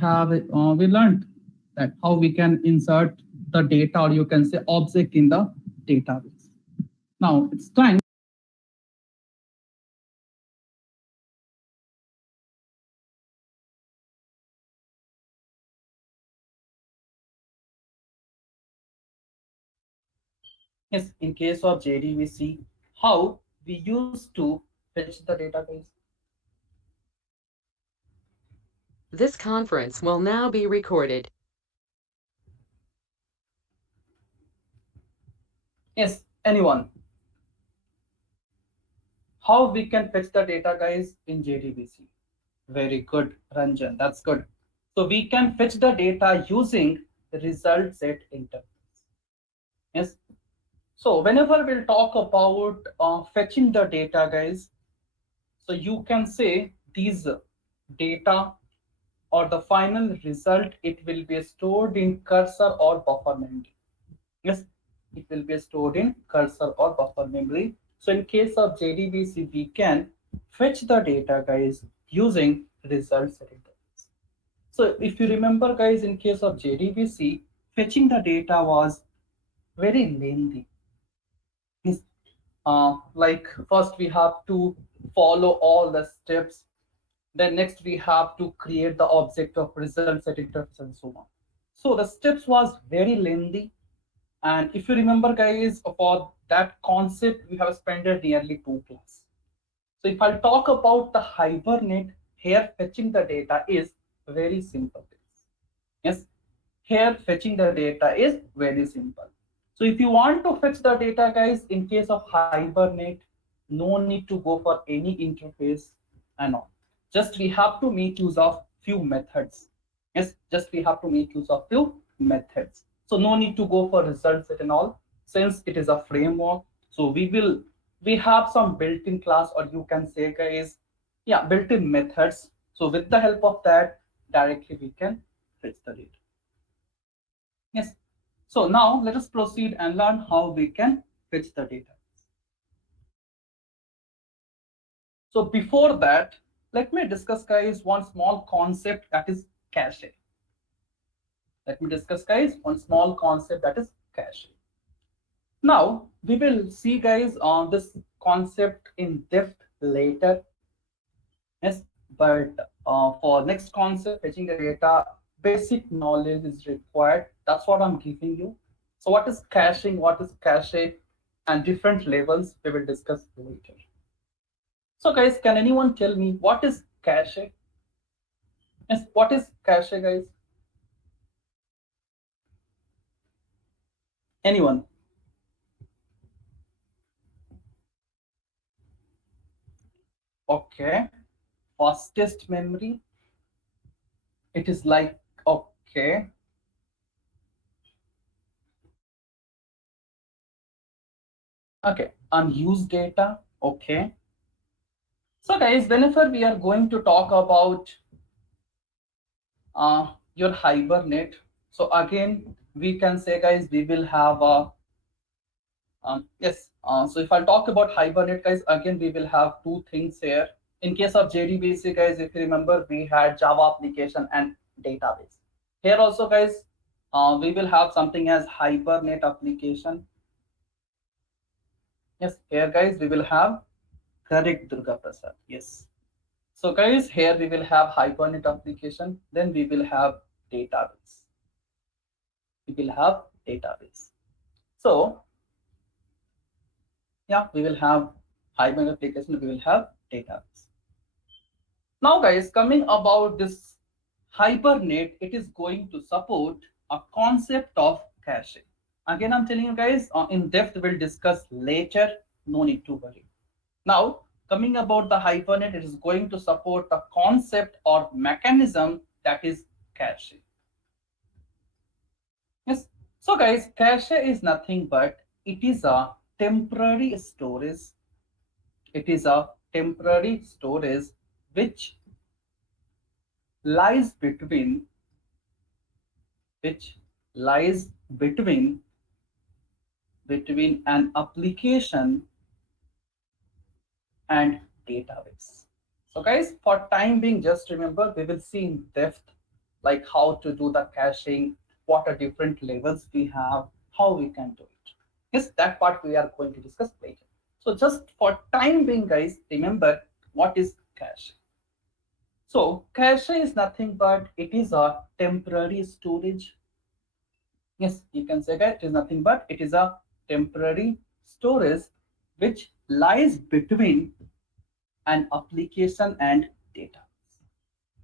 We learned that how we can insert the data, or you can say object, in the database. Now it's time. Yes, in case of JDBC, how we used to fetch the data, guys. This conference will now be recorded. Yes, anyone. How we can fetch the data, guys, in JDBC? Very good, Ranjan. That's good. So we can fetch the data using result set interface. Yes. So whenever we'll talk about fetching the data, guys, so you can say these data or the final result, it will be stored in cursor or buffer memory. Yes, it will be stored in cursor or buffer memory. So in case of JDBC, we can fetch the data, guys, using result set interface. So if you remember, guys, in case of JDBC, fetching the data was very lengthy. Yes. Like first we have to follow all the steps. Then next we have to create the object of result set interface and so on. So the steps was very lengthy. And if you remember, guys, for that concept, we have spent nearly 2 classes. So if I'll talk about the Hibernate, here fetching the data is very simple. Yes, here fetching the data is very simple. So if you want to fetch the data, guys, in case of Hibernate, no need to go for any interface and all. Just we have to make use of few methods. Yes, just we have to make use of few methods. So no need to go for result set and all, since it is a framework. So we have some built-in class, or you can say, guys, yeah, built-in methods. So with the help of that, directly we can fetch the data. Yes. So now let us proceed and learn how we can fetch the data. So before that, let me discuss, guys, one small concept, that is cache. Let me discuss, guys, one small concept, that is cache. Now we will see, guys, on this concept in depth later. Yes, but for next concept, fetching the data, basic knowledge is required. That's what I'm giving you. So what is caching, what is cache, and different levels we will discuss later. So guys, can anyone tell me what is cache? Yes, what is cache, guys? Anyone? Okay. Fastest memory. It is like, okay. Okay. Unused data. Okay. So guys, whenever we are going to talk about your Hibernate, so again, we can say, guys, we will have a yes. So if I'll talk about Hibernate, guys, again we will have two things here. In case of JDBC, guys, if you remember, we had Java application and database. Here also, guys, we will have something as Hibernate application. Yes, here, guys, we will have, correct, Durga Prasad. Yes. So guys, here we will have Hibernate application. Then we will have database. We will have database. So yeah, we will have Hibernate application. We will have database. Now, guys, coming about this Hibernate, it is going to support a concept of cache. Again, I'm telling you, guys, in depth we'll discuss later. No need to worry. Now, coming about the Hibernate, it is going to support a concept or mechanism, that is cache. Yes. So, guys, cache is nothing but it is a temporary storage. It is a temporary storage which lies between which lies between an application and database. So guys, for time being, just remember, we will see in depth like how to do the caching, what are different levels we have, how we can do it. Yes, that part we are going to discuss later. So just for time being, guys, remember what is cache. So cache is nothing but it is a temporary storage. Yes, you can say that it is nothing but it is a temporary storage which lies between an application and database.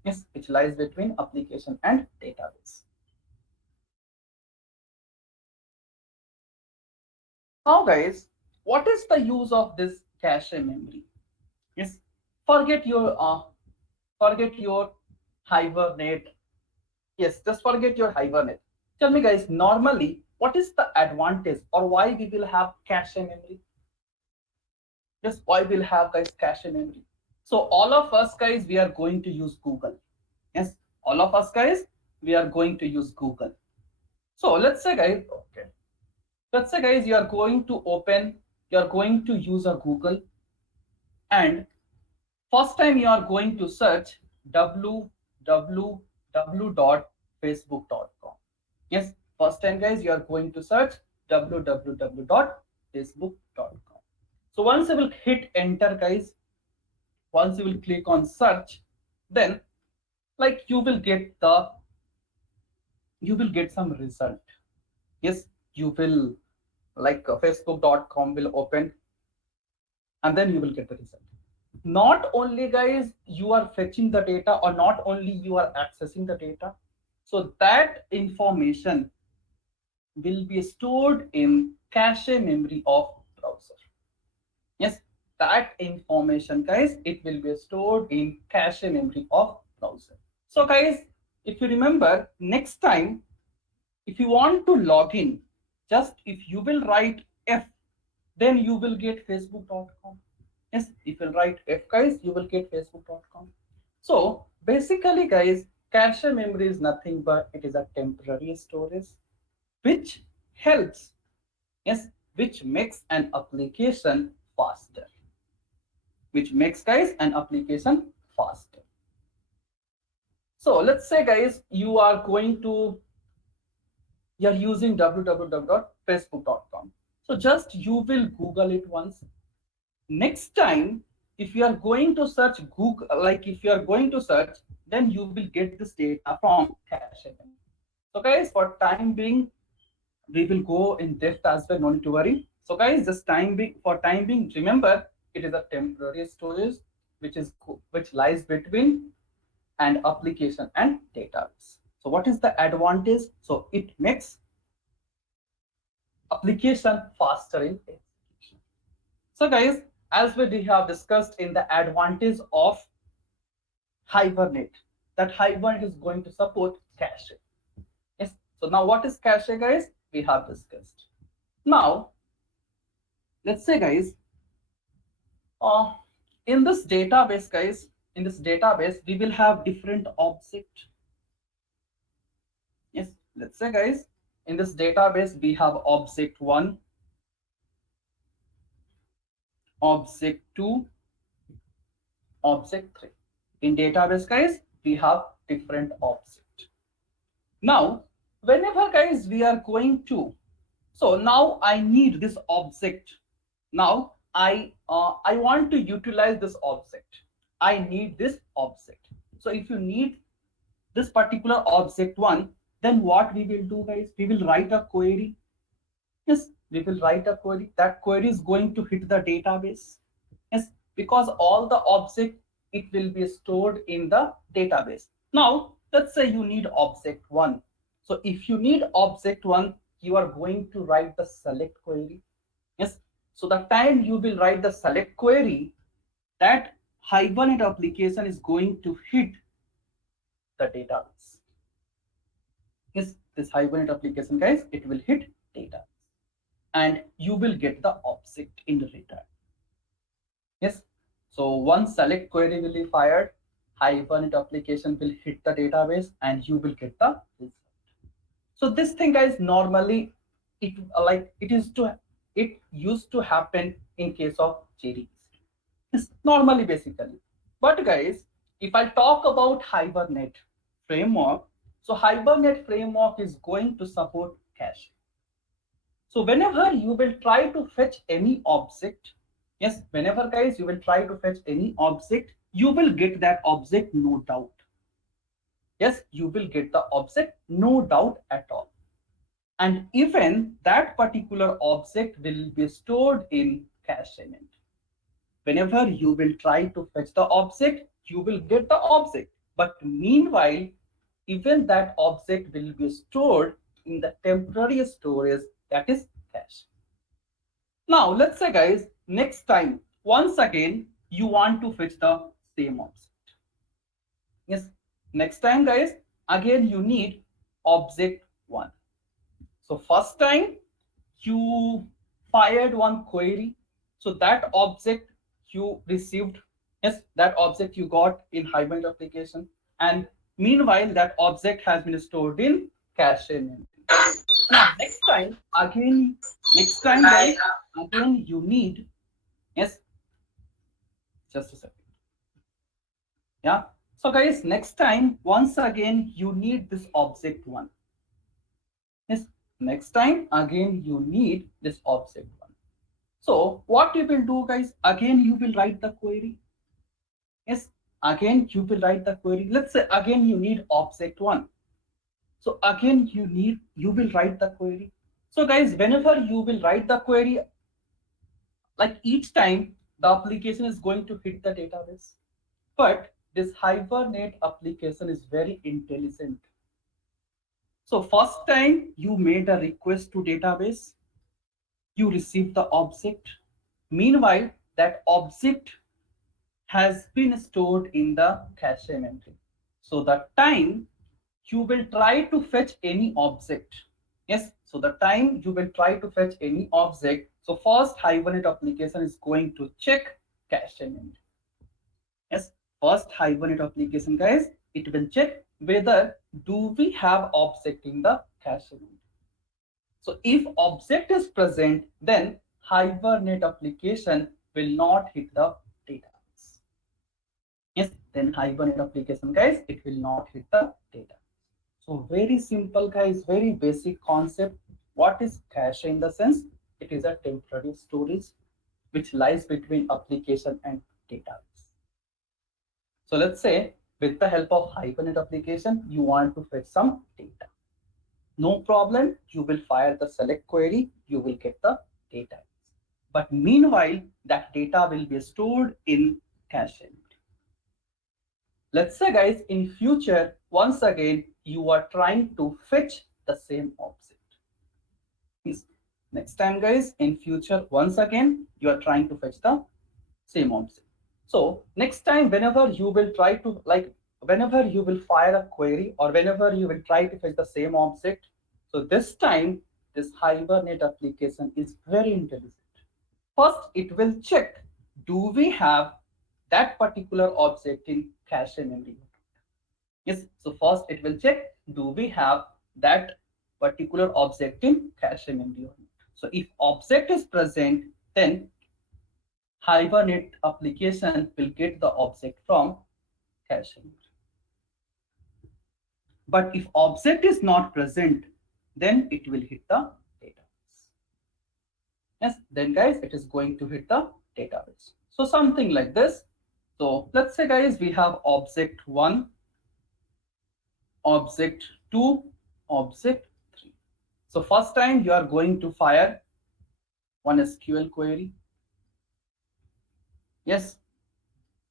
Yes, which lies between application and database. Now, guys, what is the use of this cache memory? Yes, forget your forget your hibernate. Yes, just forget your hibernate. Tell me, guys, normally, what is the advantage or why we will have cache memory? Yes, why we'll have, guys, cache memory? So all of us, guys, we are going to use Google. Yes, all of us, guys, we are going to use Google. So let's say, guys, okay. Let's say, guys, you are going to open, you are going to use a Google, and first time you are going to search www.facebook.com. Yes, first time, guys, you are going to search www.facebook.com. So once you will hit enter, guys, once you will click on search, then like you will get some result. Yes, you will like facebook.com will open, and then you will get the result. Not only, guys, you are fetching the data or not only you are accessing the data, so that information will be stored in cache memory of browser. Yes, that information, guys, it will be stored in cache memory of browser. So, guys, if you remember, next time if you want to log in, just if you will write F, then you will get facebook.com. Yes, if you write F, guys, you will get facebook.com. So basically, guys, cache memory is nothing but it is a temporary storage which helps, yes, which makes an application faster, which makes, guys, an application faster. So let's say, guys, you are using www.facebook.com. So just you will Google it once. Next time, if you are going to search Google, like if you are going to search, then you will get this data from cache memory. So guys, for time being, we will go in depth as well, no need to worry. So guys, just for time being, remember it is a temporary storage which lies between an application and database. So what is the advantage? So it makes application faster in execution. So guys, as we have discussed in the advantage of Hibernate, that Hibernate is going to support cache. Yes. So now what is cache, guys? We have discussed. Now, let's say, guys, uh, in this database, guys, in this database, we will have different objects. Yes, let's say, guys, in this database, we have object 1, object 2, object 3. In database, guys, we have different objects. Now, whenever, guys, we are going to, so now I need this object. Now I want to utilize this object. I need this object. So if you need this particular object 1, then what we will do, guys? We will write a query. Yes, we will write a query. That query is going to hit the database. Yes, because all the object, it will be stored in the database. Now, let's say you need object 1. So if you need object 1, you are going to write the select query. Yes, so the time you will write the select query, that Hibernate application is going to hit the database. Yes, this Hibernate application, guys, it will hit database and you will get the object in return. Yes, so once select query will be fired, Hibernate application will hit the database and you will get the result. So this thing, guys, normally it used to happen in case of JDBC. It's normally, basically. But guys, if I talk about Hibernate framework, So Hibernate framework is going to support cache. So whenever you will try to fetch any object, yes, whenever guys you will try to fetch any object, you will get that object, no doubt. Yes, you will get the object, no doubt at all. And even that particular object will be stored in cache element. Whenever you will try to fetch the object, you will get the object. But meanwhile, even that object will be stored in the temporary storage, that is cache. Now, let's say, guys, next time, once again, you want to fetch the same object. Yes, next time, guys, again, you need object 1. So first time you fired one query, so that object you received, yes, that object you got in Hibernate application, and meanwhile that object has been stored in cache memory. Now next time guys, again you need, yes, just a second, yeah. So guys, next time once again you need this object 1. Yes, next time again you need this object 1. So what you will do, guys, again you will write the query. Yes, again you will write the query. Let's say again you need object 1. So again you will write the query. So guys, whenever you will write the query, like each time the application is going to hit the database. But this Hibernate application is very intelligent. So first time you made a request to database, you receive the object. Meanwhile, that object has been stored in the cache memory. So the time you will try to fetch any object, yes, so the time you will try to fetch any object, so first Hibernate application is going to check cache memory. Yes, first Hibernate application, guys, it will check whether do we have object in the cache memory. So if object is present, then Hibernate application will not hit the database. Yes, then Hibernate application, guys, it will not hit the database. So very simple, guys, very basic concept. What is cache in the sense? It is a temporary storage which lies between application and database. So let's say with the help of Hibernate application, you want to fetch some data. No problem, you will fire the select query, you will get the data. But meanwhile, that data will be stored in cache memory. Let's say, guys, in future, once again, you are trying to fetch the same object. Next time, guys, in future, once again, you are trying to fetch the same object. So next time, whenever you will try to, like, whenever you will fire a query or whenever you will try to fetch the same object, so this time, this Hibernate application is very intelligent. First, it will check, do we have that particular object in cache memory? Yes, so first it will check, do we have that particular object in cache memory? So if object is present, then Hibernate application will get the object from cache memory. But if object is not present, then it will hit the database. Yes, then guys, it is going to hit the database. So something like this. So let's say, guys, we have object 1, object 2, object 3. So first time you are going to fire one SQL query. Yes,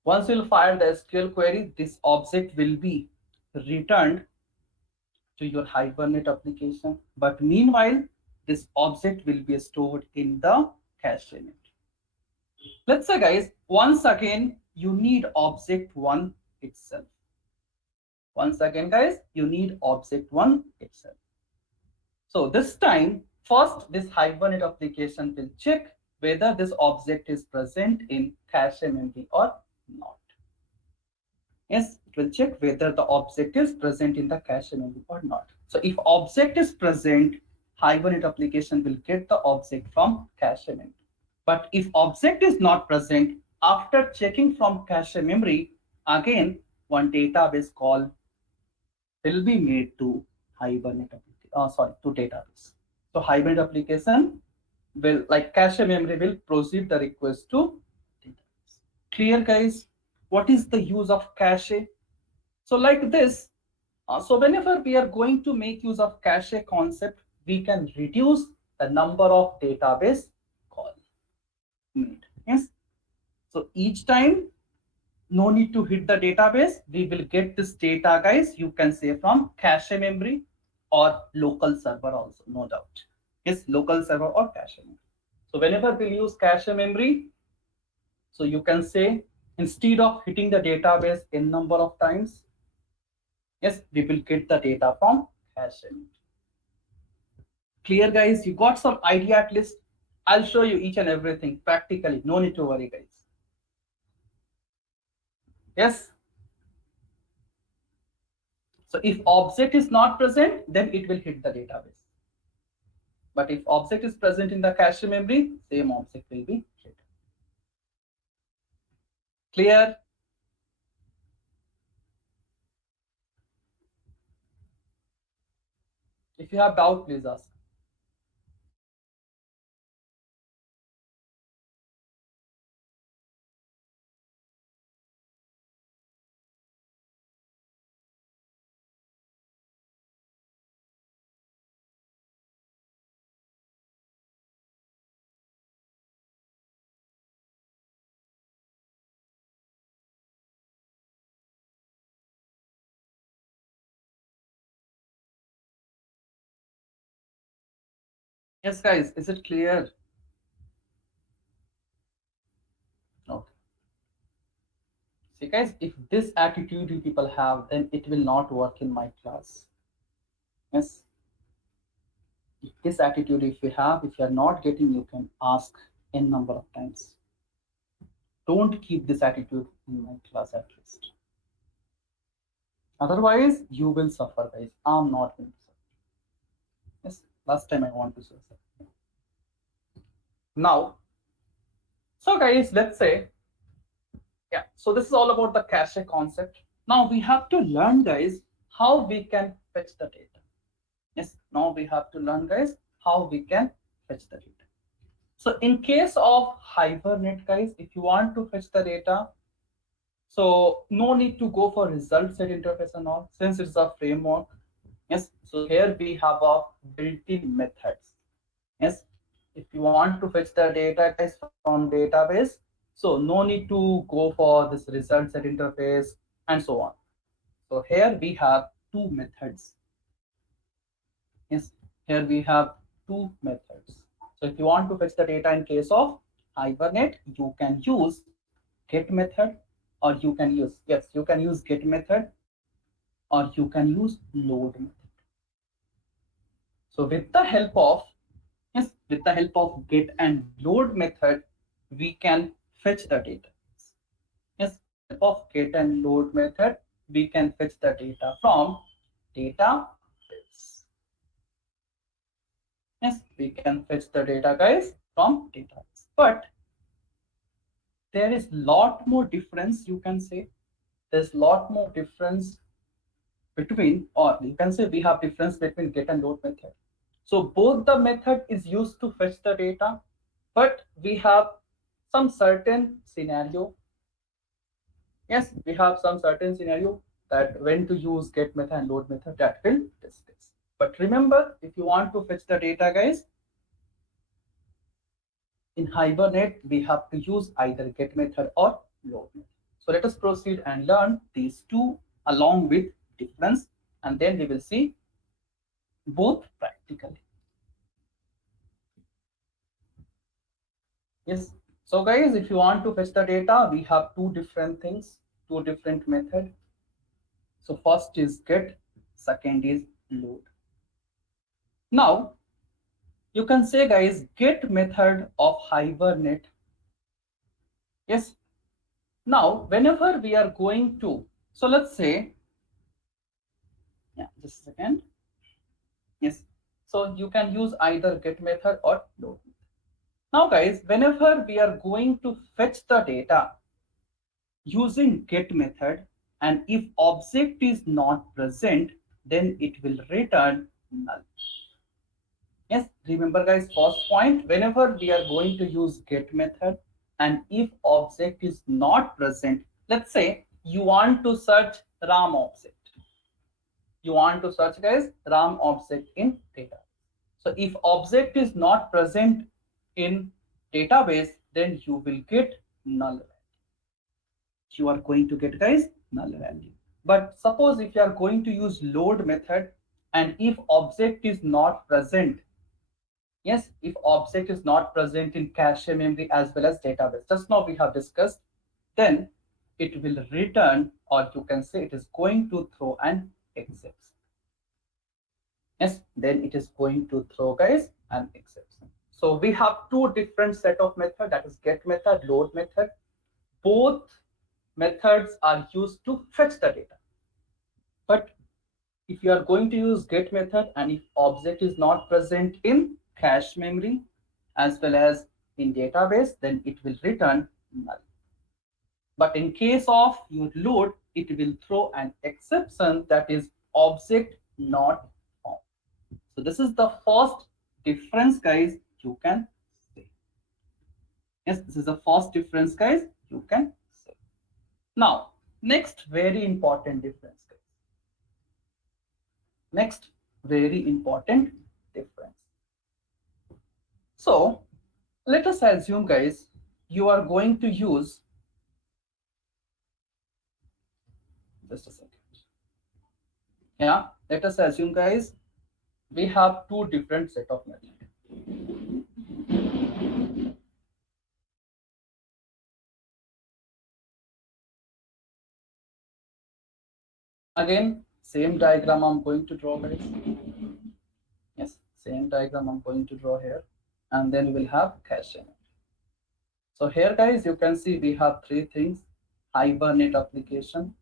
once you'll fire the SQL query, this object will be returned to your Hibernate application. But meanwhile, this object will be stored in the cache element. Let's say, guys, once again, you need object 1 itself. Once again, guys, you need object 1 itself. So this time, first, this Hibernate application will check whether this object is present in cache memory or not. Yes, it will check whether the object is present in the cache memory or not. So if object is present, Hibernate application will get the object from cache memory. But if object is not present, after checking from cache memory, again, one database called will be made to Hibernate to database. So Hibernate application will, like cache memory, will proceed the request to database. Clear, guys? What is the use of cache? So like this, so whenever we are going to make use of cache concept, we can reduce the number of database call made. Yes. So each time, no need to hit the database. We will get this data, guys. You can say from cache memory or local server also, no doubt. Yes, local server or cache memory. So whenever we use cache memory, so you can say instead of hitting the database n number of times, yes, we will get the data from cache memory. Clear, guys? You got some idea at least? I'll show you each and everything practically. No need to worry, guys. Yes. So if object is not present, then it will hit the database. But if object is present in the cache memory, same object will be hit. Clear? If you have doubt, please ask. Yes, guys, is it clear? Okay. See, guys, if this attitude you people have, then it will not work in my class. Yes. If this attitude, if you have, if you are not getting, you can ask n number of times. Don't keep this attitude in my class at least. Otherwise, you will suffer, guys. I'm not going to suffer. Yes, last time I want to suffer. Now, so guys, let's say, yeah, so this is all about the cache concept. Now we have to learn, guys, how we can fetch the data. Yes, now we have to learn, guys, how we can fetch the data. So in case of Hibernate, guys, if you want to fetch the data, so no need to go for result set interface and all, since it's a framework. Yes, so here we have a built-in methods. Yes, if you want to fetch the data, guys, from database, so no need to go for this result set interface and so on. So here we have two methods. Yes, here we have two methods. So if you want to fetch the data in case of Hibernate, you can use get method, or you can use, yes, you can use get method, or you can use load method. So with the help of, yes, with the help of get and load method, we can fetch the data. Yes, with the help of get and load method, we can fetch the data from database. Yes, we can fetch the data, guys, from database. But there is lot more difference, you can say. There's lot more difference between, or you can say we have difference between get and load method. So both the method is used to fetch the data, but we have some certain scenario. Yes, we have some certain scenario that when to use get method and load method, that will discuss. But remember, if you want to fetch the data, guys, in Hibernate, we have to use either get method or load method. So let us proceed and learn these two along with difference, and then we will see both practically. Yes. So guys, if you want to fetch the data, we have two different things, two different method. So first is get, second is load. Now, you can say, guys, get method of Hibernate. Yes. Now, whenever we are going to, so let's say, yeah, just a second. Yes. So you can use either get method or load method. Now, guys, whenever we are going to fetch the data using get method, and if object is not present, then it will return null. Yes, remember guys, first point, whenever we are going to use get method and if object is not present, let's say you want to search RAM object. You want to search guys RAM object in database. So if object is not present in database, then you will get null value. You are going to get guys null value. But suppose if you are going to use load method and if object is not present, yes, if object is not present in cache memory as well as database, just now we have discussed, then it will return, or you can say it is going to throw an exception. Yes, then it is going to throw guys an exception. So we have two different set of method, that is get method, load method. Both methods are used to fetch the data. But if you are going to use get method and if object is not present in cache memory as well as in database, then it will return null. But in case of your load, it will throw an exception, that is object not found. So this is the first difference guys you can say. Yes, this is the first difference guys you can say. Now, next very important difference guys. Next very important difference. So let us assume guys you are going to use, just a second. Yeah, let us assume guys we have two different set of methods. Again, same diagram I'm going to draw guys. Yes, same diagram I'm going to draw here, and then we will have cache. So here guys, you can see we have three things: Hibernate application,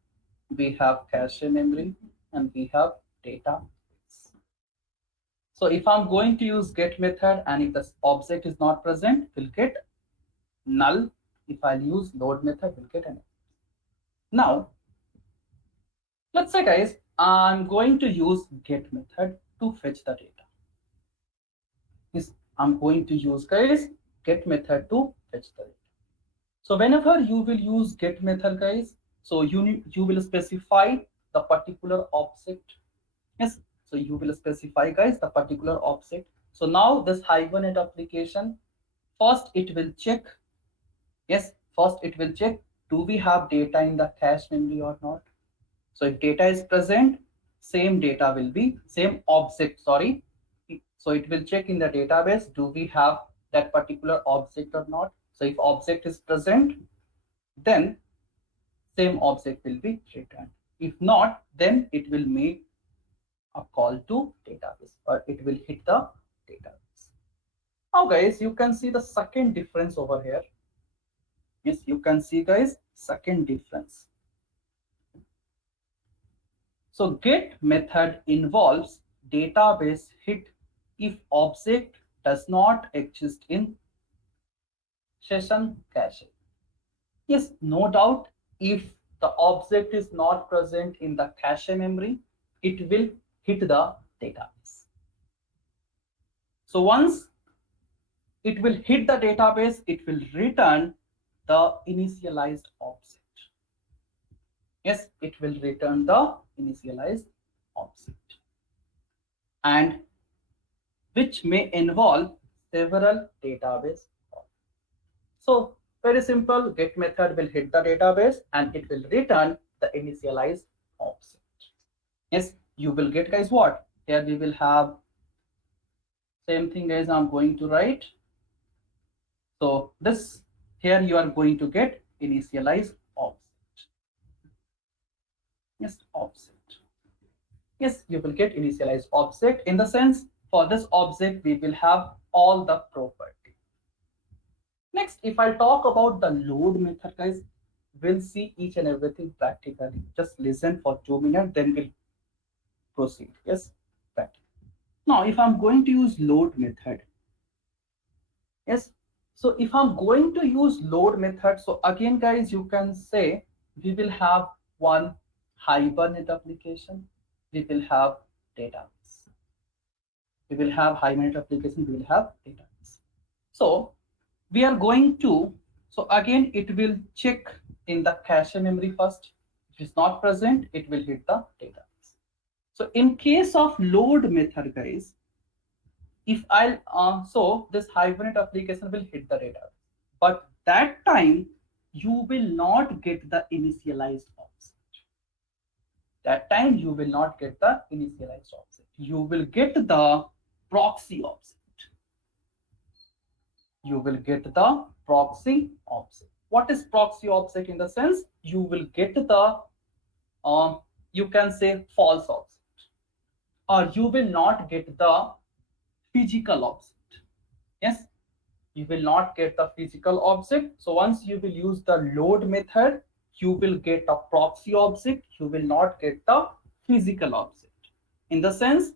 we have cache memory, and we have data. So if I'm going to use get method and if the object is not present, we'll get null. If I use load method, we'll get an. Now, let's say guys, I'm going to use get method to fetch the data. Yes, I'm going to use guys get method to fetch the data. So whenever you will use get method guys, so you will specify the particular object. Yes, so you will specify guys the particular object. So now this Hibernate application, first it will check. Yes, first it will check, do we have data in the cache memory or not? So if data is present, same data will be, same object, sorry. So it will check in the database, do we have that particular object or not? So if object is present, then same object will be returned. If not, then it will make a call to database, or it will hit the database. Now guys, you can see the second difference over here. Yes, you can see guys, second difference. So get method involves database hit if object does not exist in session cache. Yes, no doubt, if the object is not present in the cache memory, it will hit the database. So once it will hit the database, it will return the initialized object. Yes, it will return the initialized object, and which may involve several database calls. So very simple, get method will hit the database and it will return the initialized object. Yes, you will get guys what? Here we will have same thing guys, I'm going to write. So this here you are going to get initialized object. Yes, object. Yes, you will get initialized object. In the sense, for this object, we will have all the property. Next, if I talk about the load method, guys, we'll see each and everything practically. Just listen for 2 minutes, then we'll proceed. Yes, practical. Now, if I'm going to use load method, yes, so if I'm going to use load method, so again, guys, you can say we will have one Hibernate application. we will have database. We will have hibernate application, we will have database. So we are going to, so again, it will check in the cache memory first. If it's not present, it will hit the database. So in case of load method, guys, if so this hibernate application will hit the database, but that time you will not get the initialized object. That time you will not get the initialized object. You will get the proxy object. You will get the proxy object. What is proxy object? In the sense, you will get the you can say false object, or you will not get the physical object. Yes, you will not get the physical object. So once you will use the load method, you will get a proxy object. You will not get the physical object. In the sense,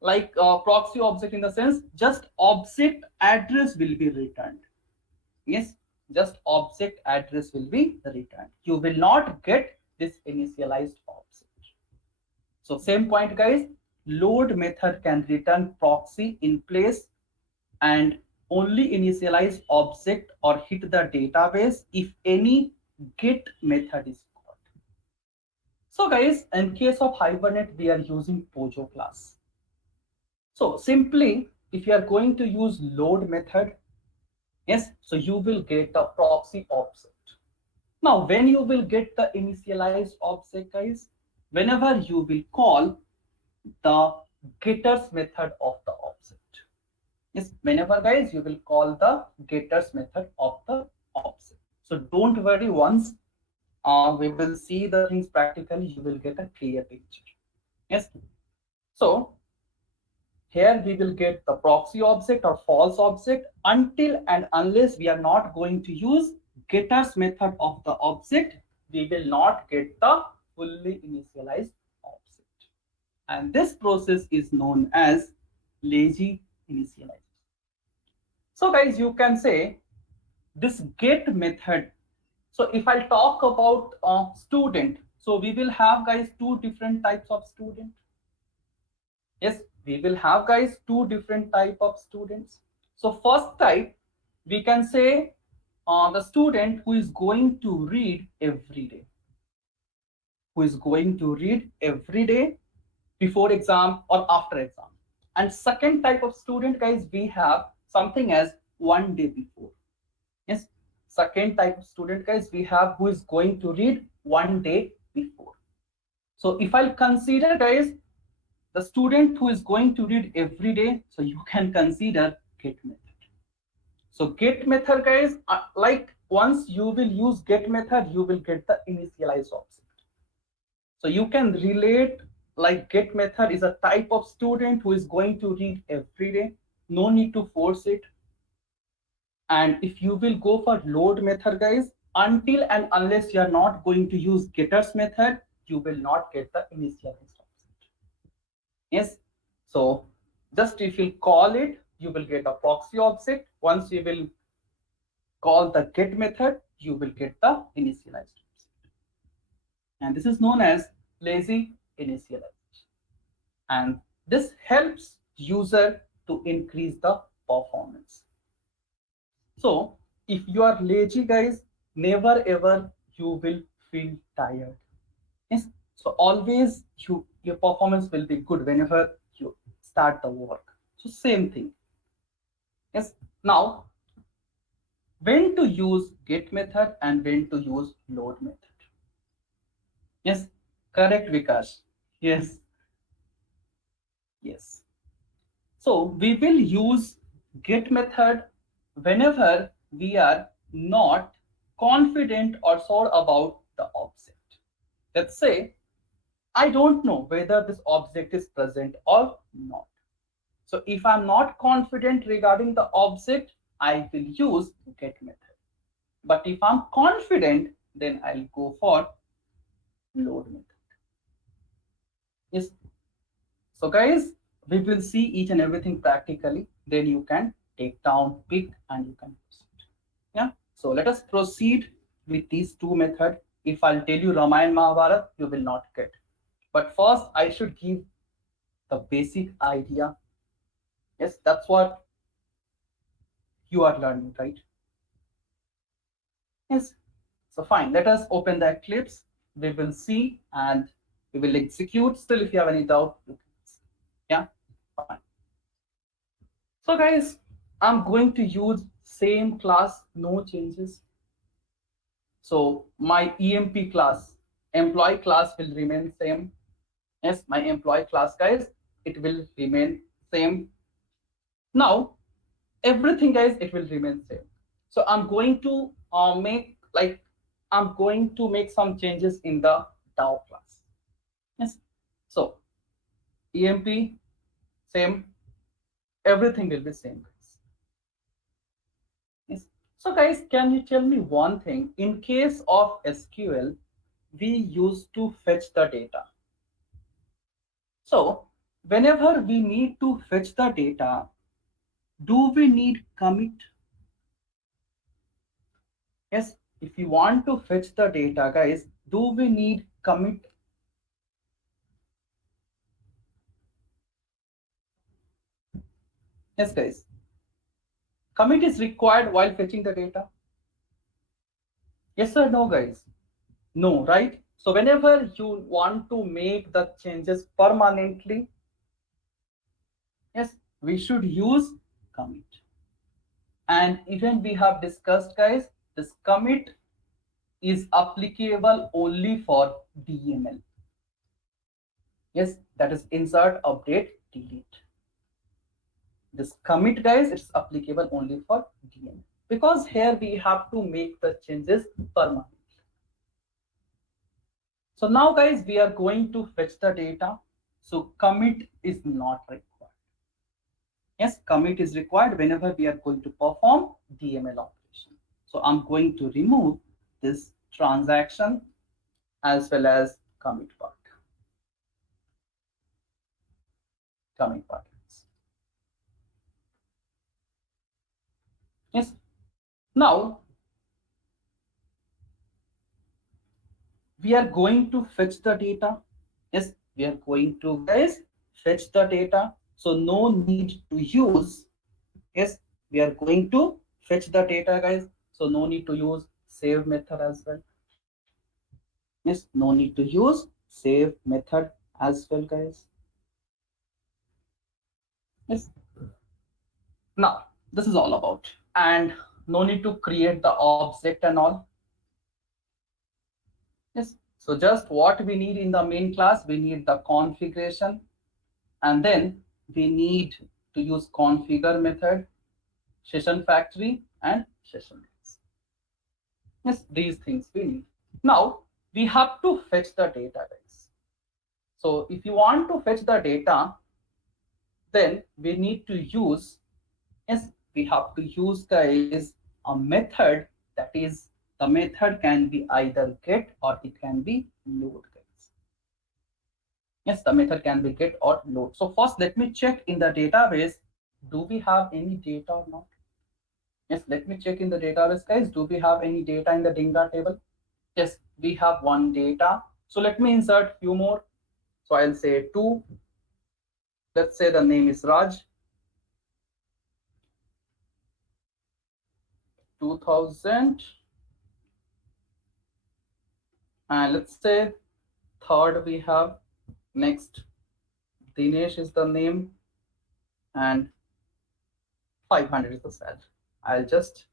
like proxy object, in the sense, just object address will be returned. Yes, just object address will be returned. You will not get this initialized object. So same point, guys, load method can return proxy in place and only initialize object or hit the database if any get method is called. So guys, in case of Hibernate, we are using Pojo class. So simply, if you are going to use load method, yes, so you will get a proxy object. Now, when you will get the initialized object, guys, whenever you will call the getters method of the object. Yes, whenever, guys, you will call the getters method of the object. So don't worry, once we will see the things practically, you will get a clear picture. Yes, so here we will get the proxy object or false object until and unless we are not going to use getters method of the object, we will not get the fully initialized object. And this process is known as lazy initialization. So guys, you can say this get method. So if I talk about student, so we will have, guys, two different types of student. Yes, we will have, guys, two different type of students. So first type, we can say the student who is going to read every day. Who is going to read every day before exam or after exam. And second type of student, guys, we have something as one day before. Yes, second type of student, guys, we have who is going to read one day before. So if I'll consider, guys, the student who is going to read every day, so you can consider get method. So get method, guys, like once you will use get method, you will get the initialized object. So you can relate like get method is a type of student who is going to read every day. No need to force it. And if you will go for load method, guys, until and unless you are not going to use getters method, you will not get the initialized object. Yes, so just if you call it, you will get a proxy object. Once you will call the get method, you will get the initialized object. And this is known as lazy initialization. And this helps user to increase the performance. So if you are lazy, guys, never ever you will feel tired. Yes, so always your performance will be good whenever you start the work. So same thing. Yes, now when to use get method and when to use load method. Yes, correct, Vikas. Yes, yes. So we will use get method whenever we are not confident or sure about the object. Let's say I don't know whether this object is present or not. So if I'm not confident regarding the object, I will use get method. But if I'm confident, then I'll go for load method. Yes. So guys, we will see each and everything practically. Then you can take down, pick, and you can proceed. Yeah. So let us proceed with these two methods. If I'll tell you Ramayana Mahabharata, you will not get. But first, I should give the basic idea. Yes, that's what you are learning, right? Yes. So fine, let us open the Eclipse. We will see and we will execute. Still, if you have any doubt, yeah, fine. So guys, I'm going to use same class, no changes. So my EMP class, employee class will remain same. Yes, my employee class, guys, it will remain same. Now, everything, guys, it will remain same. So I'm going to I'm going to make some changes in the DAO class. Yes. So EMP, same, everything will be same, guys. Yes. So guys, can you tell me one thing? In case of SQL, we used to fetch the data. So whenever we need to fetch the data, do we need commit? Yes, if you want to fetch the data, guys, do we need commit? Yes, guys. Commit is required while fetching the data. Yes or no, guys? No, right? So whenever you want to make the changes permanently, yes, we should use commit. And even we have discussed, guys, this commit is applicable only for DML. Yes, that is insert, update, delete. This commit, guys, it's applicable only for DML because here we have to make the changes permanently. So now, guys, we are going to fetch the data. So commit is not required. Yes, commit is required whenever we are going to perform DML operation. So I'm going to remove this transaction as well as commit part. Commit part. Yes. Now we are going to fetch the data. Yes, we are going to, guys, fetch the data. So no need to use. Yes, we are going to fetch the data, guys. So no need to use save method as well. Yes, no need to use save method as well, guys. Yes. Now this is all about, and no need to create the object and all. Yes. So just what we need in the main class, we need the configuration, and then we need to use configure method, session factory, and session base. Yes, these things we need. Now we have to fetch the data, guys. So if you want to fetch the data, then we need to use, yes, we have to use, guys, a method. That is, the method can be either get or it can be load, guys. Yes, the method can be get or load. So first, let me check in the database, do we have any data or not? Yes, let me check in the database, guys. Do we have any data in the Dinga table? Yes, we have one data. So let me insert few more. So I'll say 2. Let's say the name is Raj. 2000. And let's say third we have next Dinesh is the name, and 500 is the cell. I'll just,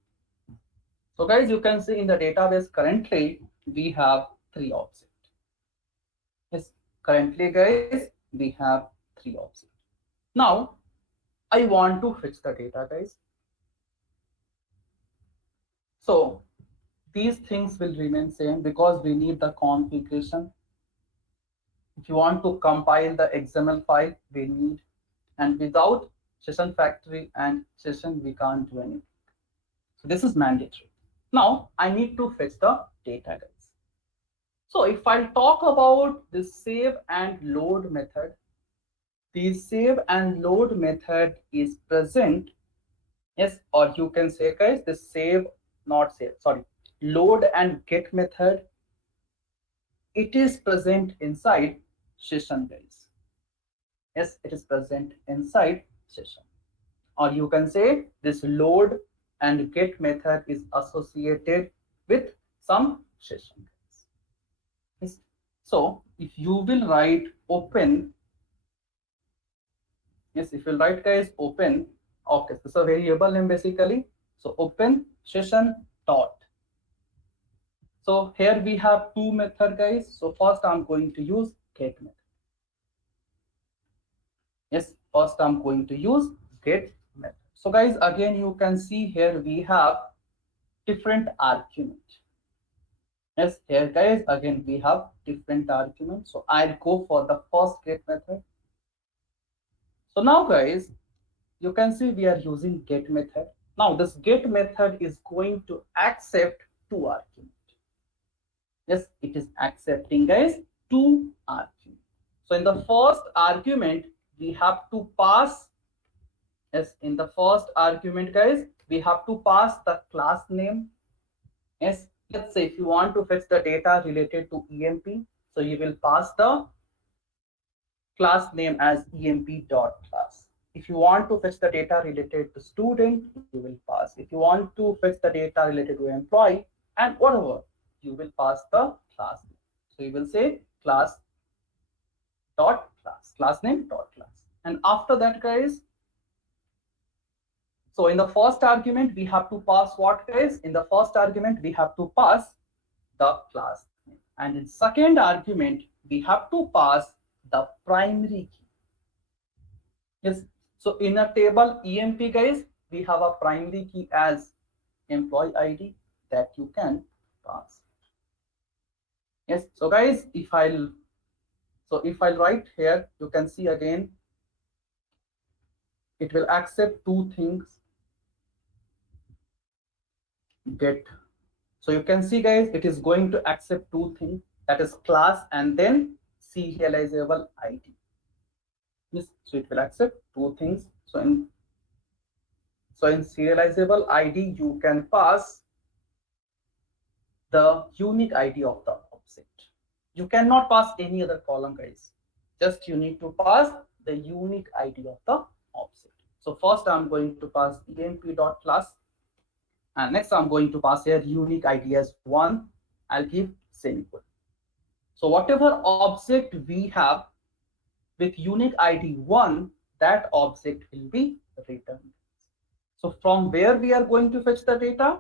so guys, you can see in the database currently we have 3 objects. Yes, currently, guys, we have 3 objects. Now I want to fetch the data, guys. So these things will remain same because we need the configuration. If you want to compile the XML file, we need, and without session factory and session, we can't do anything. So this is mandatory. Now I need to fetch the data, guys. So if I talk about the save and load method, the save and load method is present. Yes, or you can say, guys, the save, not save, sorry, load and get method, it is present inside session, guys. Yes, it is present inside session. Or you can say this load and get method is associated with some session. Yes. So if you will write open, yes, if you write guys open, okay, this is a variable name basically. So open session dot. So here we have two method guys. So first I'm going to use get method. Yes, first I'm going to use get method. So guys, again you can see here we have different arguments. Yes, here guys, again we have different arguments. So I'll go for the first get method. So now guys, you can see we are using get method. Now this get method is going to accept two arguments. Yes, it is accepting guys two arguments. So in the first argument, we have to pass, yes, in the first argument guys, we have to pass the class name. Yes, let's say if you want to fetch the data related to EMP, so you will pass the class name as emp.class. If you want to fetch the data related to student, you will pass. If you want to fetch the data related to employee and whatever, you will pass the class name. So you will say class dot class, class name dot class. And after that, guys, so in the first argument, we have to pass what, guys? In the first argument, we have to pass the class name. And in second argument, we have to pass the primary key. Yes. So in a table EMP, guys, we have a primary key as employee ID that you can pass. Yes. So guys, if I'll write here, you can see again, it will accept two things. Get. So you can see guys, it is going to accept two things, that is class and then serializable ID. Yes. So it will accept two things. So in serializable ID, you can pass the unique ID of the object. You cannot pass any other column, guys. Just you need to pass the unique ID of the object. So first I'm going to pass emp.class, and next I'm going to pass here unique ID as 1. I'll give semicolon. So whatever object we have with unique ID 1, that object will be returned. So from where we are going to fetch the data,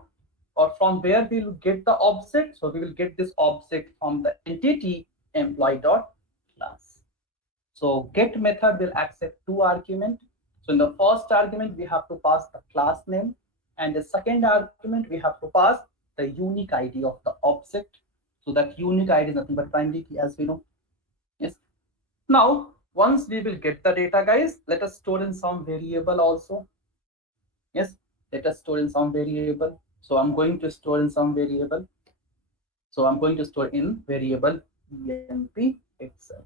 or from where we will get the object? So we will get this object from the entity employee.class. So get method will accept two arguments. So in the first argument, we have to pass the class name, and the second argument, we have to pass the unique ID of the object. So that unique ID is nothing but primary key, as we know. Yes. Now, once we will get the data, guys, let us store in some variable also. Yes, let us store in some variable. So I'm going to store in some variable. So I'm going to store in variable emp itself.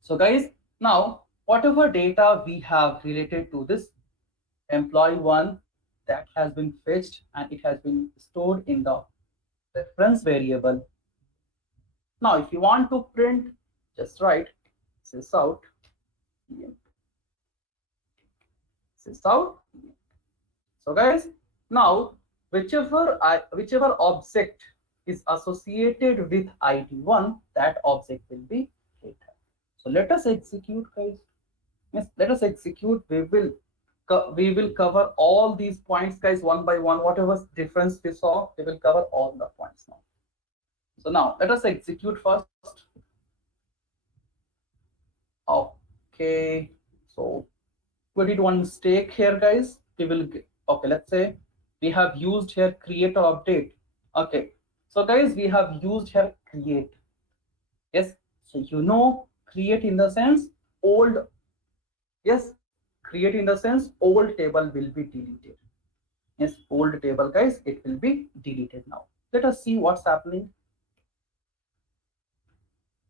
So guys, now whatever data we have related to this employee 1, that has been fetched and it has been stored in the reference variable. Now if you want to print, just write sysout emp. Sysout. So guys, now whichever object is associated with ID1, that object will be returned. So let us execute, guys. Yes, let us execute. We will cover all these points, guys, one by one. Whatever difference we saw, we will cover all the points now. So now let us execute first. Okay, so we did one mistake here, guys. We will okay, let's say we have used here create or update. Okay, so guys, we have used here create. Yes, so you know create in the sense old. Yes, create in the sense old table will be deleted. Yes, old table, guys, it will be deleted now. Let us see what's happening.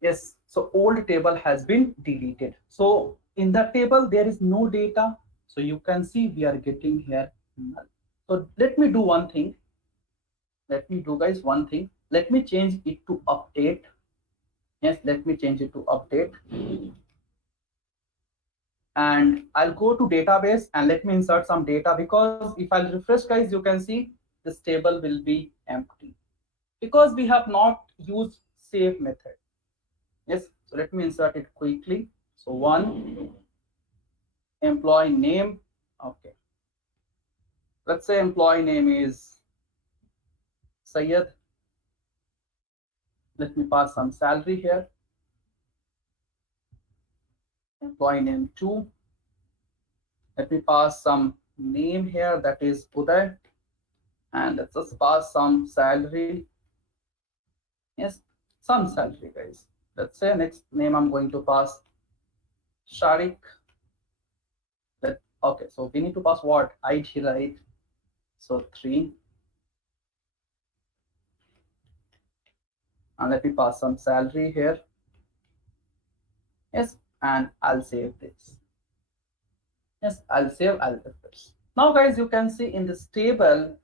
Yes, so old table has been deleted. So in the table there is no data. So you can see we are getting here null. So let me do one thing. Let me do, guys, one thing. Let me change it to update. Yes, let me change it to update. And I'll go to database and let me insert some data, because if I'll refresh guys, you can see this table will be empty because we have not used save method. Yes, so let me insert it quickly. So one employee name. Okay, let's say employee name is Sayed. Let me pass some salary here. Employee name 2. Let me pass some name here, that is Uday. And let's just pass some salary. Yes, some salary guys. Let's say next name I'm going to pass Sharik. Okay, so we need to pass what? ID, right? So 3. And let me pass some salary here. Yes, and I'll save this. Yes, I'll save, I'll refresh. Now guys, you can see in this table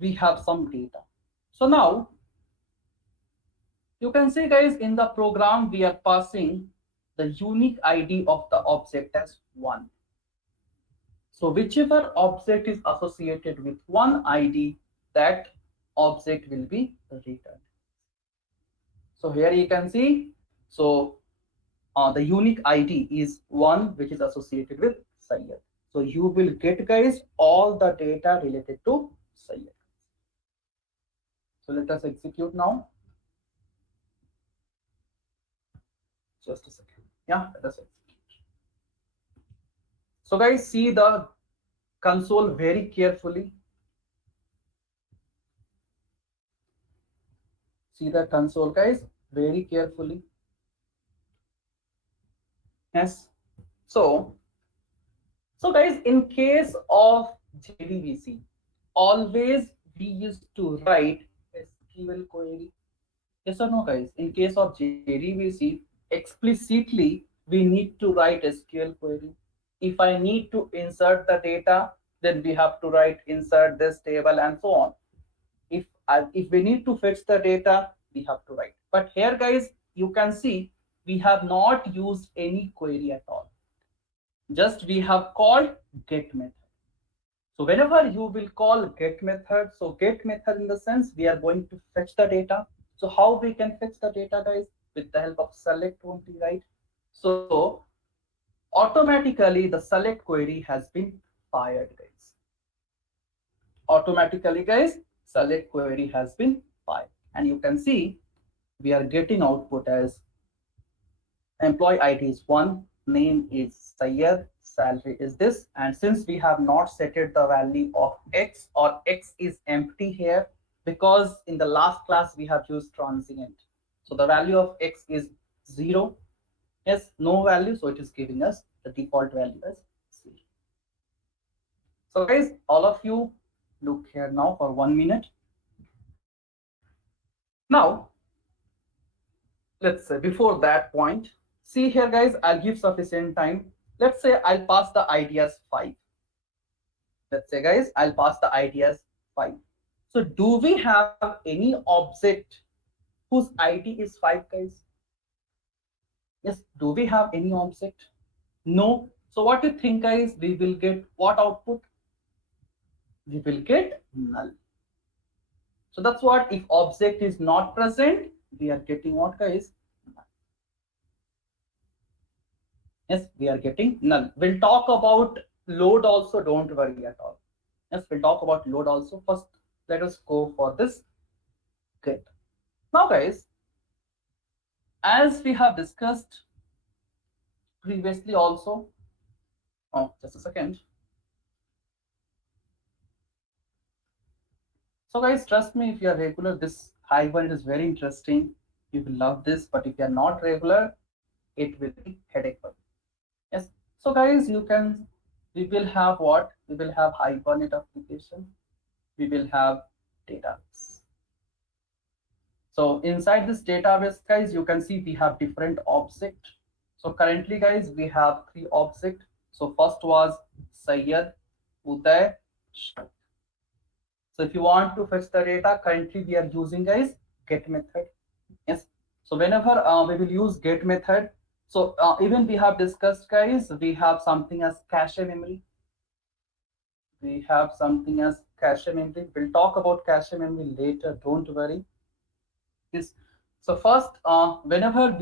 we have some data. So now you can see guys, in the program we are passing the unique ID of the object as 1. So whichever object is associated with one ID, that object will be returned. So here you can see, so the unique ID is 1, which is associated with Syed. So you will get guys all the data related to Syed. So let us execute now. Just a second. Yeah, let us execute. So guys, see the console very carefully. See the console guys very carefully. Yes. So guys, in case of JDBC, always we used to write SQL query. Yes or no, guys? In case of JDBC, explicitly we need to write SQL query. If I need to insert the data, then we have to write insert this table and so on. If we need to fetch the data, we have to write. But here, guys, you can see we have not used any query at all. Just we have called get method. So whenever you will call get method, so get method in the sense we are going to fetch the data. So how we can fetch the data, guys? With the help of select only, right? So automatically the select query has been fired, guys. Automatically, guys, select query has been fired. And you can see we are getting output as employee ID is 1, name is Syed, salary is this, and since we have not set it the value of X, or X is empty here, because in the last class we have used transient. So the value of X is 0. Yes, no value, so it is giving us the default value as 0. So guys, all of you look here now for 1 minute. Now, let's say before that point, see here guys, I'll give sufficient time. Let's say I'll pass the ID as 5. Let's say guys, I'll pass the ID as 5. So do we have any object whose ID is 5, guys? Yes, do we have any object? No. So what do you think, guys? We will get what output? We will get null. So that's what, if object is not present, we are getting what, guys? Yes, we are getting null. We'll talk about load also, don't worry at all. Yes, we'll talk about load also. First, let us go for this get. Now, guys, as we have discussed previously also, oh, just a second. So, guys, trust me, if you are regular, this hibernate is very interesting. You will love this, but if you are not regular, it will be headache for you. Yes. So, guys, we will have what? We will have hibernate application. We will have database. So inside this database, guys, you can see we have different objects. So currently, guys, we have 3 objects. So first was Syed, Uday, Shak. So if you want to fetch the data, currently we are using, guys, get method. Yes. So whenever we will use get method, so even we have discussed, guys, we have something as cache memory. We have something as cache memory. We'll talk about cache memory later. Don't worry. Yes. So first, whenever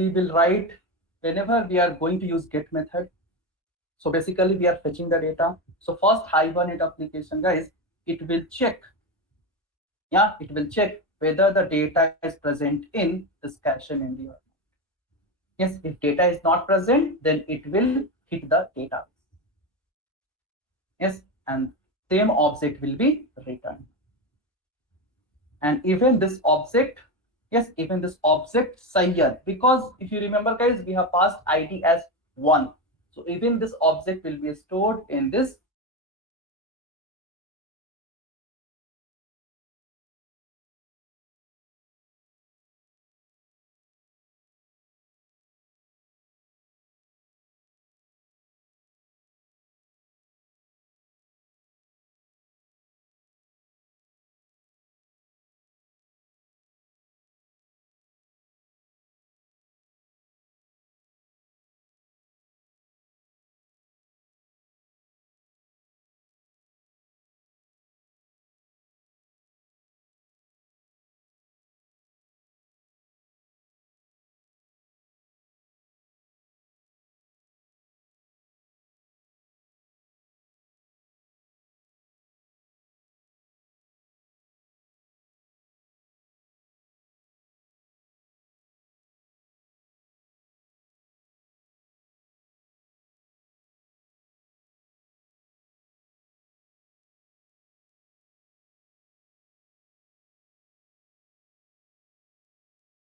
we are going to use get method, so basically we are fetching the data. So first Hibernate application, guys, it will check, yeah, it will check whether the data is present in this cache memory or not. Yes, if data is not present, then it will hit the data. Yes, and same object will be returned. And even this object, yes, even this object Sayyad, because if you remember, guys, we have passed id as 1. So even this object will be stored in this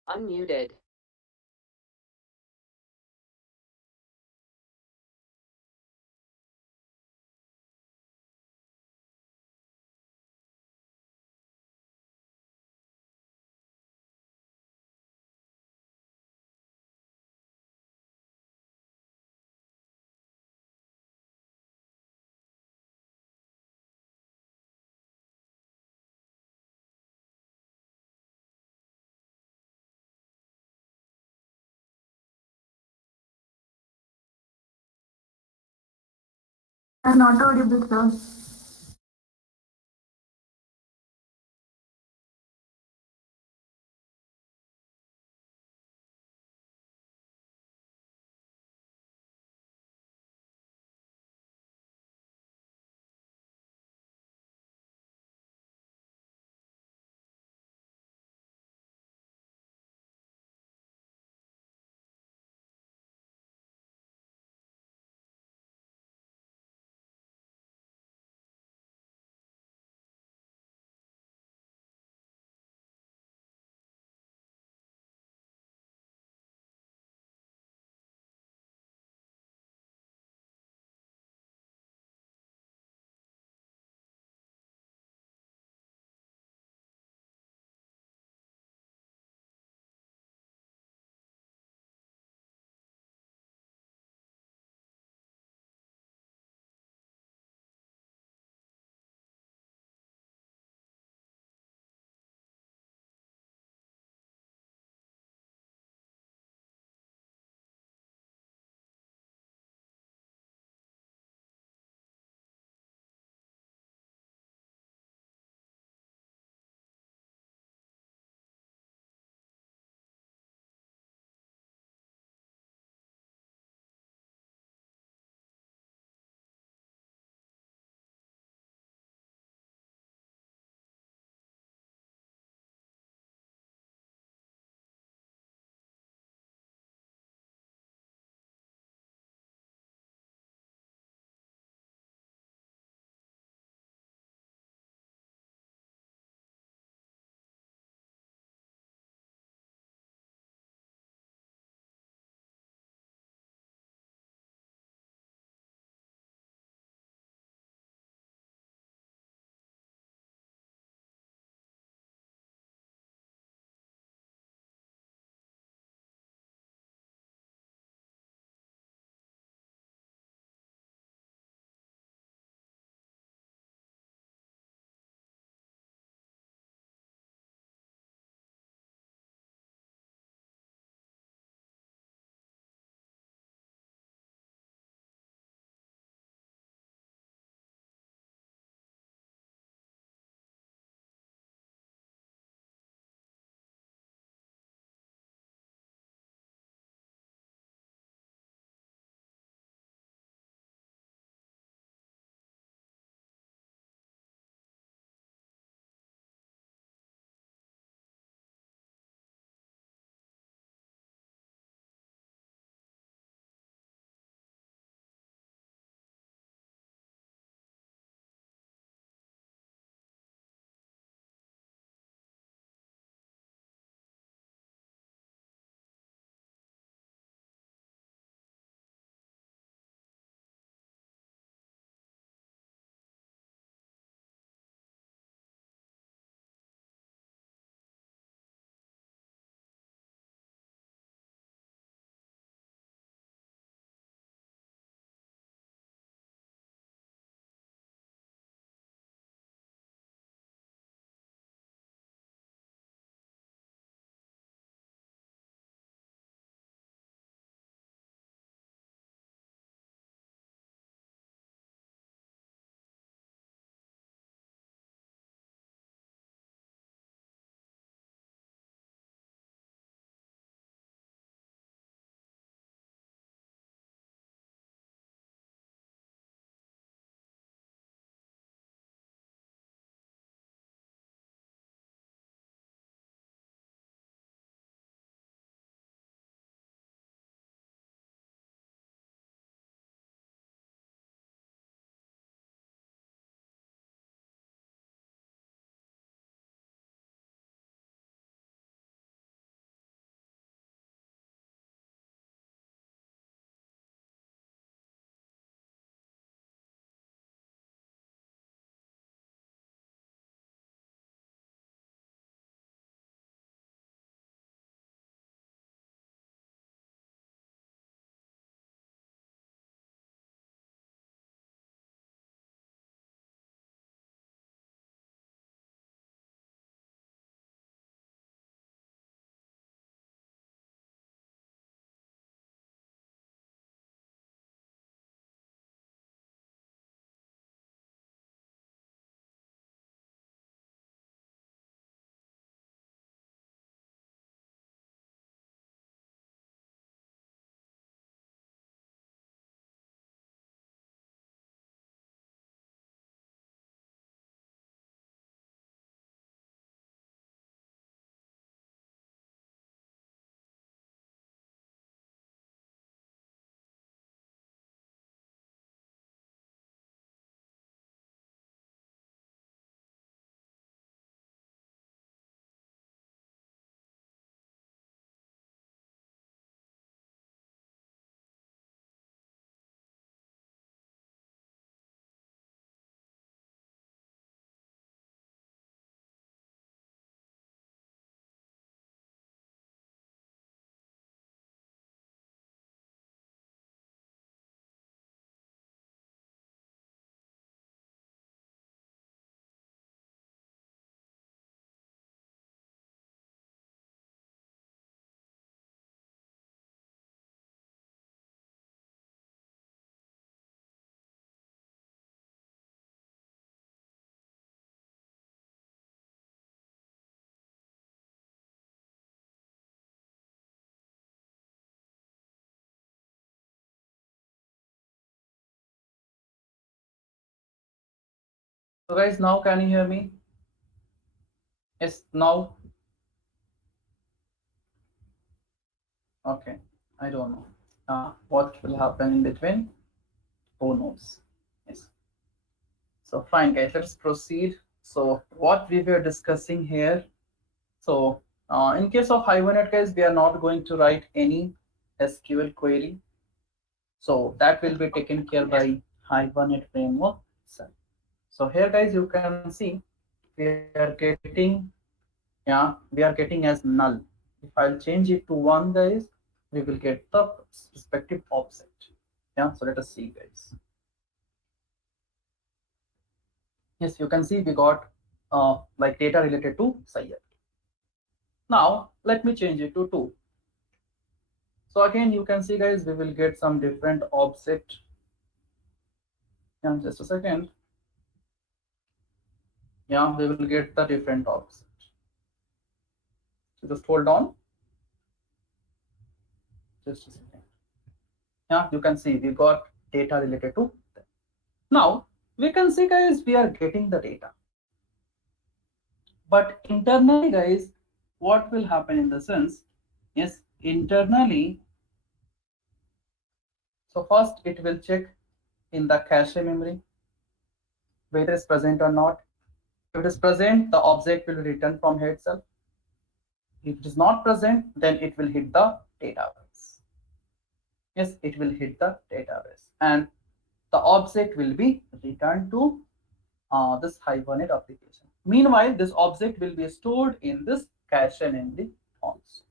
Unmuted. I'm not audible, sir. So guys, now can you hear me? Yes, now. Okay, I don't know. What will happen in between? Who knows? Yes. So fine, guys, let's proceed. So what we were discussing here. So in case of Hibernate, guys, we are not going to write any SQL query. So that will be taken care by Hibernate framework. So here, guys, you can see we are getting, yeah, we are getting as null. If I'll change it to 1, guys, we will get the respective offset. Yeah, so let us see, guys. Yes, you can see we got like data related to Syed. Now let me change it to 2. So again, you can see, guys, we will get some different offset. Yeah, just a second. Yeah, we will get the different offset. So just hold on. Just a second. Yeah, you can see we got data related to them. Now we can see, guys, we are getting the data. But internally, guys, what will happen in the sense? Yes, internally. So first it will check in the cache memory whether it is present or not. If it is present, the object will return from here itself. If it is not present, then it will hit the database. Yes, it will hit the database, and the object will be returned to this Hibernate application. Meanwhile, this object will be stored in this cache memory also.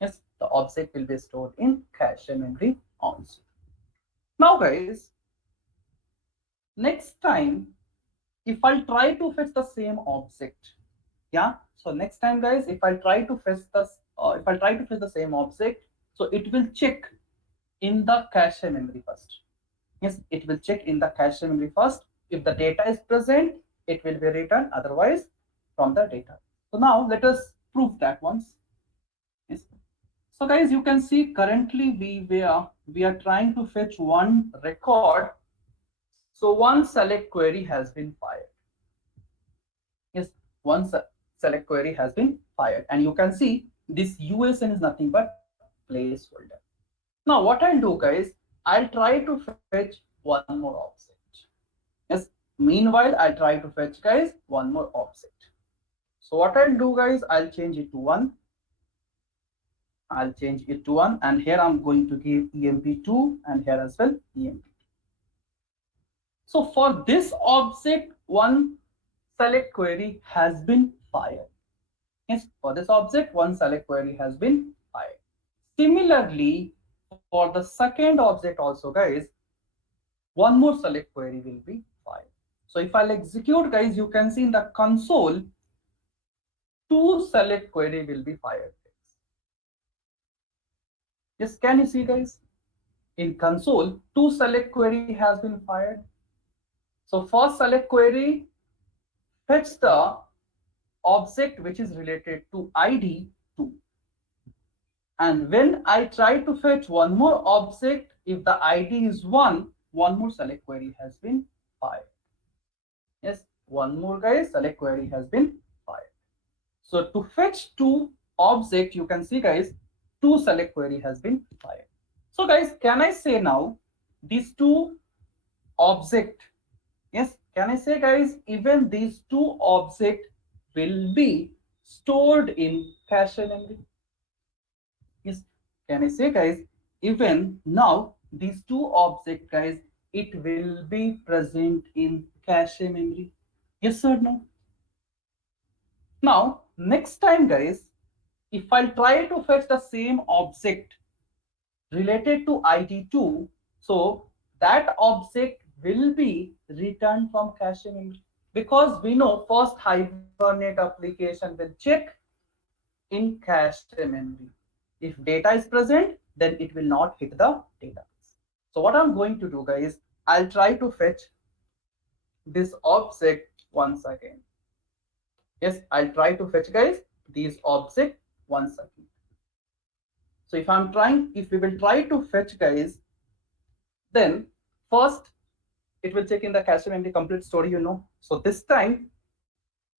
Yes, the object will be stored in cache memory also. Now, guys, next time, if I'll try to fetch the same object, yeah. So next time, guys, if I try to fetch the same object, so it will check in the cache memory first. Yes, it will check in the cache memory first. If the data is present, it will be returned. Otherwise, from the data. So now let us prove that once. Yes. So guys, you can see currently we are trying to fetch one record. So one select query has been fired. Yes, one select query has been fired, and you can see this USN is nothing but placeholder. Now what I'll do, guys, I'll try to fetch one more object. Yes, meanwhile I'll try to fetch, guys, one more object. So what I'll do, guys, I'll change it to 1. I'll change it to 1, and here I'm going to give emp2, and here as well emp. So for this object, one select query has been fired. Yes, for this object, one select query has been fired. Similarly, for the second object also, guys, one more select query will be fired. So if I'll execute, guys, you can see in the console, 2 select query will be fired. Yes, can you see, guys? In console, 2 select query has been fired. So first select query fetch the object which is related to ID 2. And when I try to fetch one more object, if the ID is 1, one more select query has been fired. Yes, one more, guys, select query has been fired. So to fetch 2 object, you can see, guys, 2 select query has been fired. So guys, can I say now these 2 object? Yes, can I say, guys, even these 2 object will be stored in cache memory? Yes, can I say, guys, even now these 2 object, guys, it will be present in cache memory? Yes or no? Now next time, guys, if I'll try to fetch the same object related to ID2, so that object will be returned from cache memory, because we know first Hibernate application will check in cache memory. If data is present, then it will not hit the database. So what I'm going to do, guys, I'll try to fetch this object once again. Yes, I'll try to fetch, guys, these object once again. So if we will try to fetch, guys, then first it will check in the cache memory complete story, you know. So this time,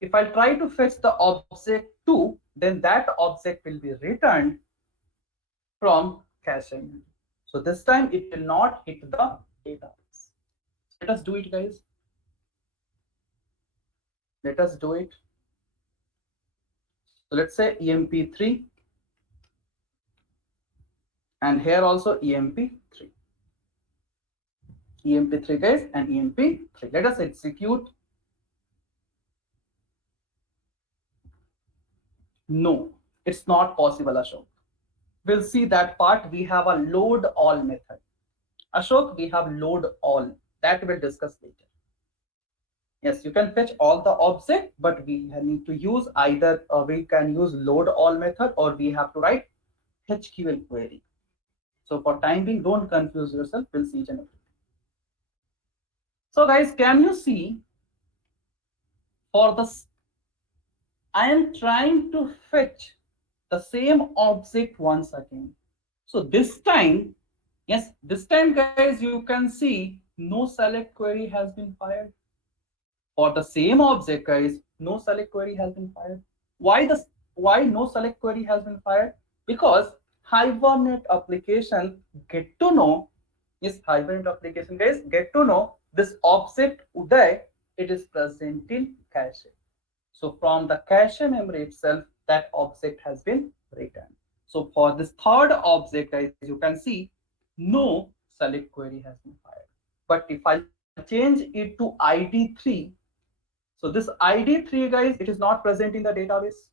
if I try to fetch the object 2, then that object will be returned from cache memory. So this time it will not hit the database. Let us do it, guys. Let us do it. So let's say EMP3, and here also EMP3. EMP3, guys, and EMP3. Let us execute. No, it's not possible, Ashok. We'll see that part. We have a load all method. Ashok, we have load all. That we'll discuss later. Yes, you can fetch all the object, but we need to use either we can use load all method, or we have to write HQL query. So for time being, don't confuse yourself. We'll see each and everything. So guys, can you see for this, I am trying to fetch the same object once again. So this time, yes, this time, guys, you can see no select query has been fired. For the same object, guys, no select query has been fired. Why no select query has been fired? Because Hibernate application get to know, yes, Hibernate application, guys, get to know this object Uday, it is present in cache. So from the cache memory itself, that object has been returned. So for this third object, guys, you can see no select query has been fired. But if I change it to ID3, so this ID3, guys, it is not present in the database.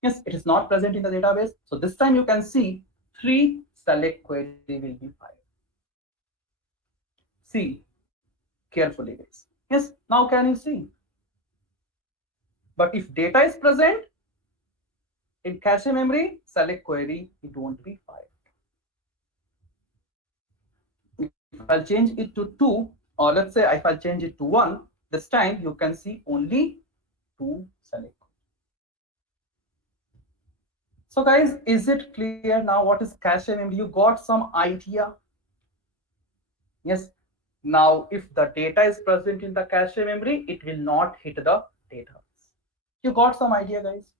Yes, it is not present in the database. So this time you can see 3 select query will be fired. See carefully, guys. Yes, now can you see? But if data is present in cache memory, select query, it won't be fired. If I'll change it to 2, or let's say if I'll change it to 1, this time you can see only 2 select. So guys, is it clear now what is cache memory? You got some idea? Yes. Now, if the data is present in the cache memory, it will not hit the database. You got some idea, guys?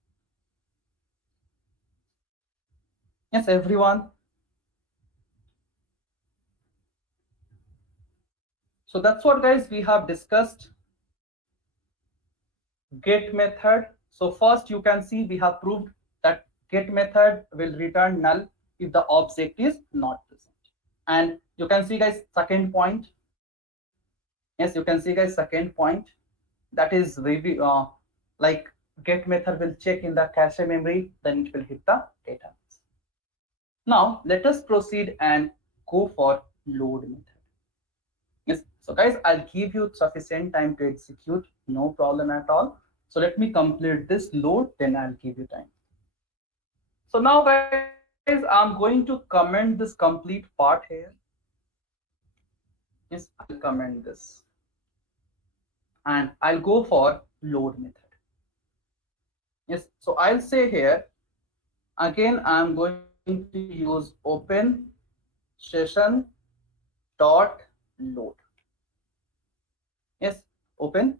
Yes, everyone. So that's what, guys, we have discussed. Get method. So first you can see we have proved that get method will return null if the object is not present. And you can see, guys, second point. Yes, you can see, guys, second point. That is like get method will check in the cache memory, then it will hit the database. Now let us proceed and go for load method. Yes, so guys, I'll give you sufficient time to execute, no problem at all. So let me complete this load, then I'll give you time. So now, guys, I'm going to comment this complete part here. Yes, I'll comment this. And I'll go for load method. Yes, so I'll say here, again, I'm going to use open session dot load. Yes, open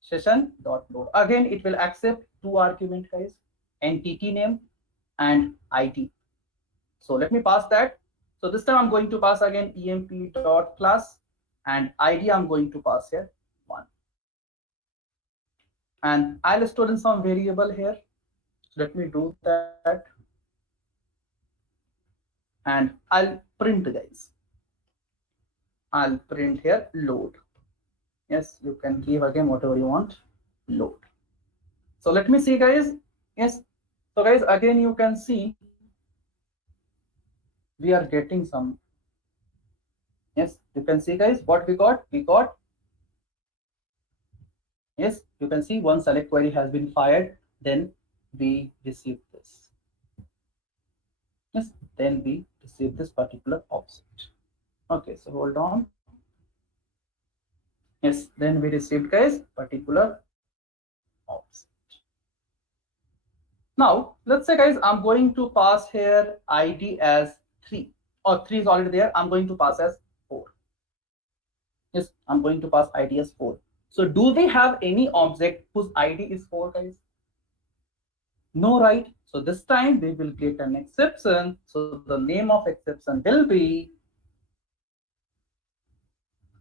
session dot load. Again, it will accept 2 arguments, guys, entity name and ID. So let me pass that. So this time I'm going to pass again emp dot class, and ID I'm going to pass here 1. And I'll store in some variable here. Let me do that. And I'll print, guys. I'll print here load. Yes, you can give again whatever you want, load. So let me see, guys. Yes, so guys, again you can see we are getting some. Yes, you can see, guys, what we got. Yes, you can see one select query has been fired, then we receive this. Yes, then we receive this particular object. Okay, so hold on. Yes, then we received, guys, particular object. Now let's say, guys, I'm going to pass here ID as 3, or 3 is already there. I'm going to pass as 4. Yes, I'm going to pass ID as 4. So do we have any object whose ID is 4, guys? No, right? So this time we will get an exception. So the name of exception will be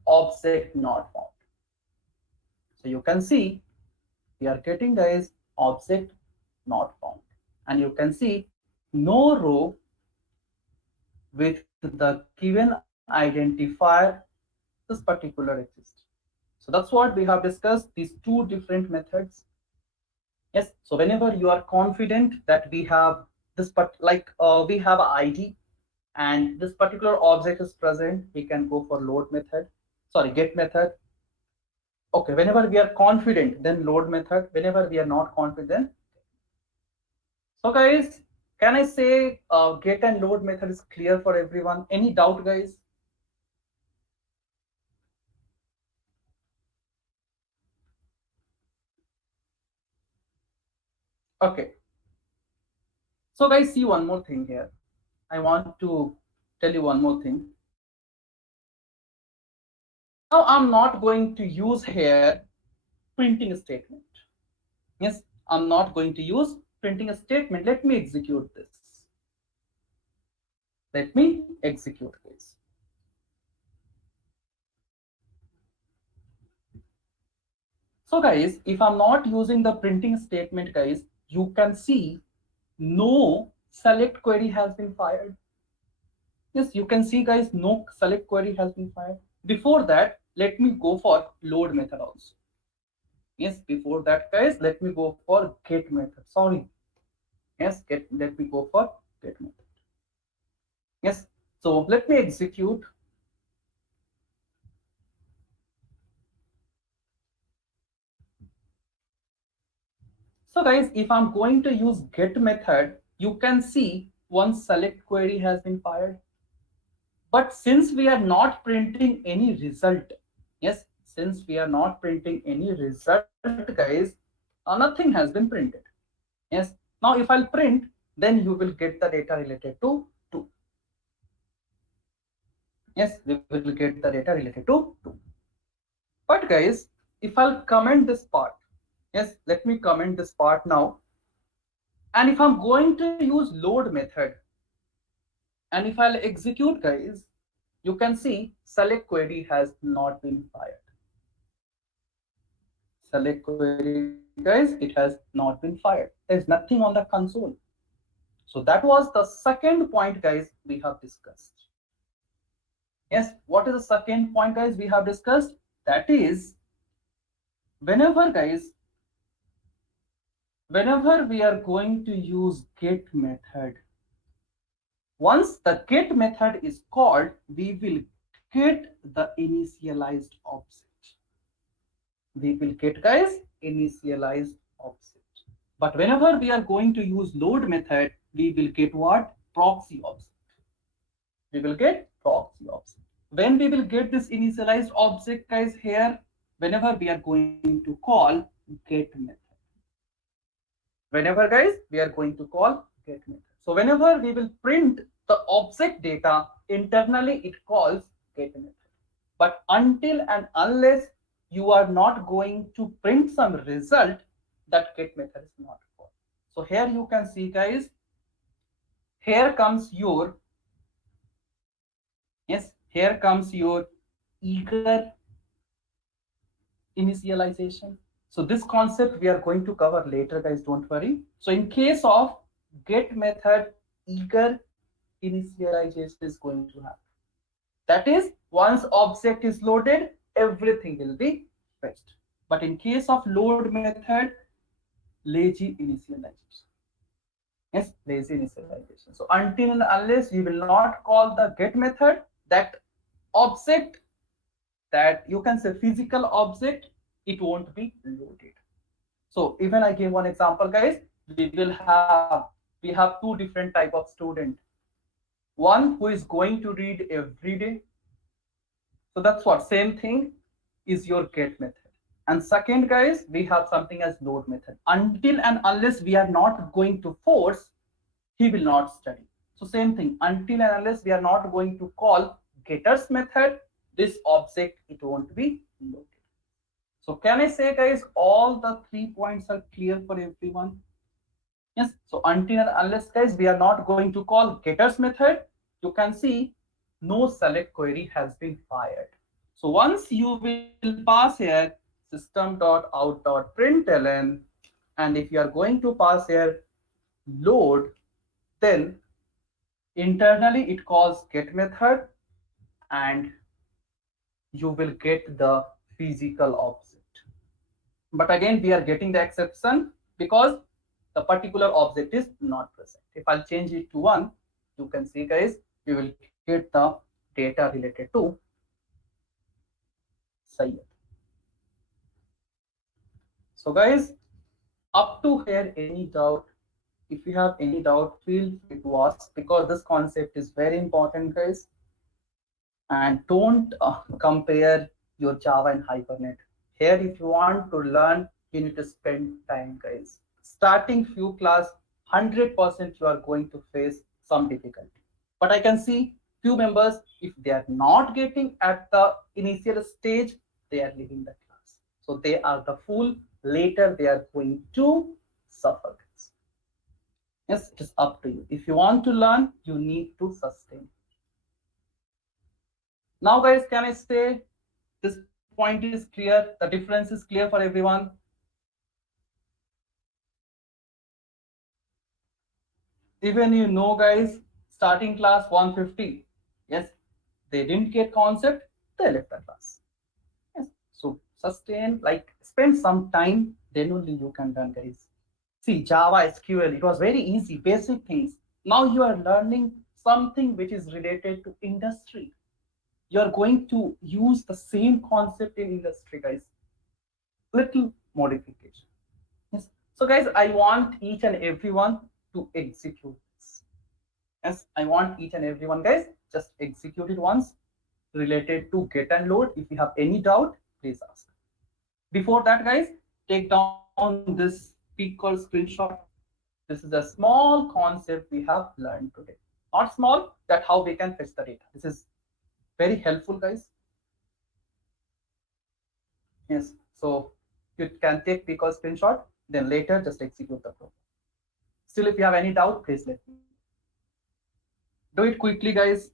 object not found. So you can see we are getting, guys, object not found. And you can see no row with the given identifier this particular exists. So that's what we have discussed, these two different methods. Yes, so whenever you are confident that we have this, but like we have an ID and this particular object is present, we can go for load method, sorry, get method. Okay, whenever we are confident, then load method. Whenever we are not confident. So guys, can I say get and load method is clear for everyone? Any doubt, guys? Okay. So guys, see one more thing here. I want to tell you one more thing. Now I'm not going to use here printing a statement. Yes, I'm not going to use printing a statement. Let me execute this. Let me execute this. So guys, if I'm not using the printing statement, guys, you can see no select query has been fired. Yes, you can see, guys, no select query has been fired. Before that, let me go for load method also. Yes, before that, guys, let me go for get method. Sorry. Yes, let me go for get method. Yes, so let me execute. So guys, if I'm going to use get method, you can see one select query has been fired. But since we are not printing any result, yes, since we are not printing any result, guys, nothing has been printed. Yes, now if I'll print, then you will get the data related to 2. Yes, we will get the data related to 2. But guys, if I'll comment this part, yes, let me comment this part now. And if I'm going to use load method, and if I'll execute, guys, you can see select query has not been fired. Select query, guys, it has not been fired. There's nothing on the console. So that was the second point, guys, we have discussed. Yes, what is the second point, guys, we have discussed? That is, whenever, guys, whenever we are going to use get method, once the get method is called, we will get the initialized object. We will get, guys, initialized object. But whenever we are going to use load method, we will get what? Proxy object. We will get proxy object. When we will get this initialized object, guys, here, whenever we are going to call get method. Whenever, guys, we are going to call get method. So whenever we will print the object data, internally it calls get method. But until and unless you are not going to print some result, that get method is not called. So here you can see, guys, here comes your, yes, here comes your eager initialization. So this concept we are going to cover later, guys, don't worry. So in case of get method, eager initialization is going to happen. That is, once object is loaded, everything will be fetched. But in case of load method, lazy initialization. Yes, lazy initialization. So until and unless you will not call the get method, that object, that you can say physical object, it won't be loaded. So even I give one example, guys. We have two different type of student. One who is going to read every day. So that's what same thing is your get method. And second, guys, we have something as load method. Until and unless we are not going to force, he will not study. So same thing, until and unless we are not going to call getters method, this object it won't be loaded. So can I say, guys, all the 3 points are clear for everyone? Yes. So until and unless, guys, we are not going to call getters method, you can see no select query has been fired. So once you will pass here system.out.println, and if you are going to pass here load, then internally it calls get method, and you will get the physical object. But again, we are getting the exception because the particular object is not present. If I'll change it to 1, you can see, guys, we will get the data related to Sayyid. So guys, up to here, any doubt? If you have any doubt, feel free to ask, because this concept is very important, guys. And don't compare your Java and Hibernate. Here, if you want to learn, you need to spend time, guys. Starting few class, 100% you are going to face some difficulty. But I can see few members, if they are not getting at the initial stage, they are leaving the class. So they are the fool. Later, they are going to suffer, guys. Yes, it is up to you. If you want to learn, you need to sustain. Now, guys, can I say this point is clear? The difference is clear for everyone. Even you know, guys, starting class 150. Yes, they didn't get concept, they left the class. Yes, so sustain, like spend some time, then only you can learn, guys. See, Java, SQL, it was very easy, basic things. Now you are learning something which is related to industry. You are going to use the same concept in industry, guys. Little modification. Yes. So, guys, I want each and everyone to execute this. Yes, I want each and everyone, guys, just execute it once related to get and load. If you have any doubt, please ask. Before that, guys, take down this peak or screenshot. This is a small concept we have learned today. Not small, that how we can fetch the data. This is very helpful, guys. Yes, so you can take peak or screenshot, then later just execute the program. Still, if you have any doubt, please let me know. Do it quickly, guys.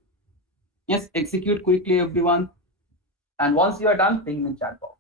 Yes, execute quickly, everyone. And once you are done, ping me in chat box.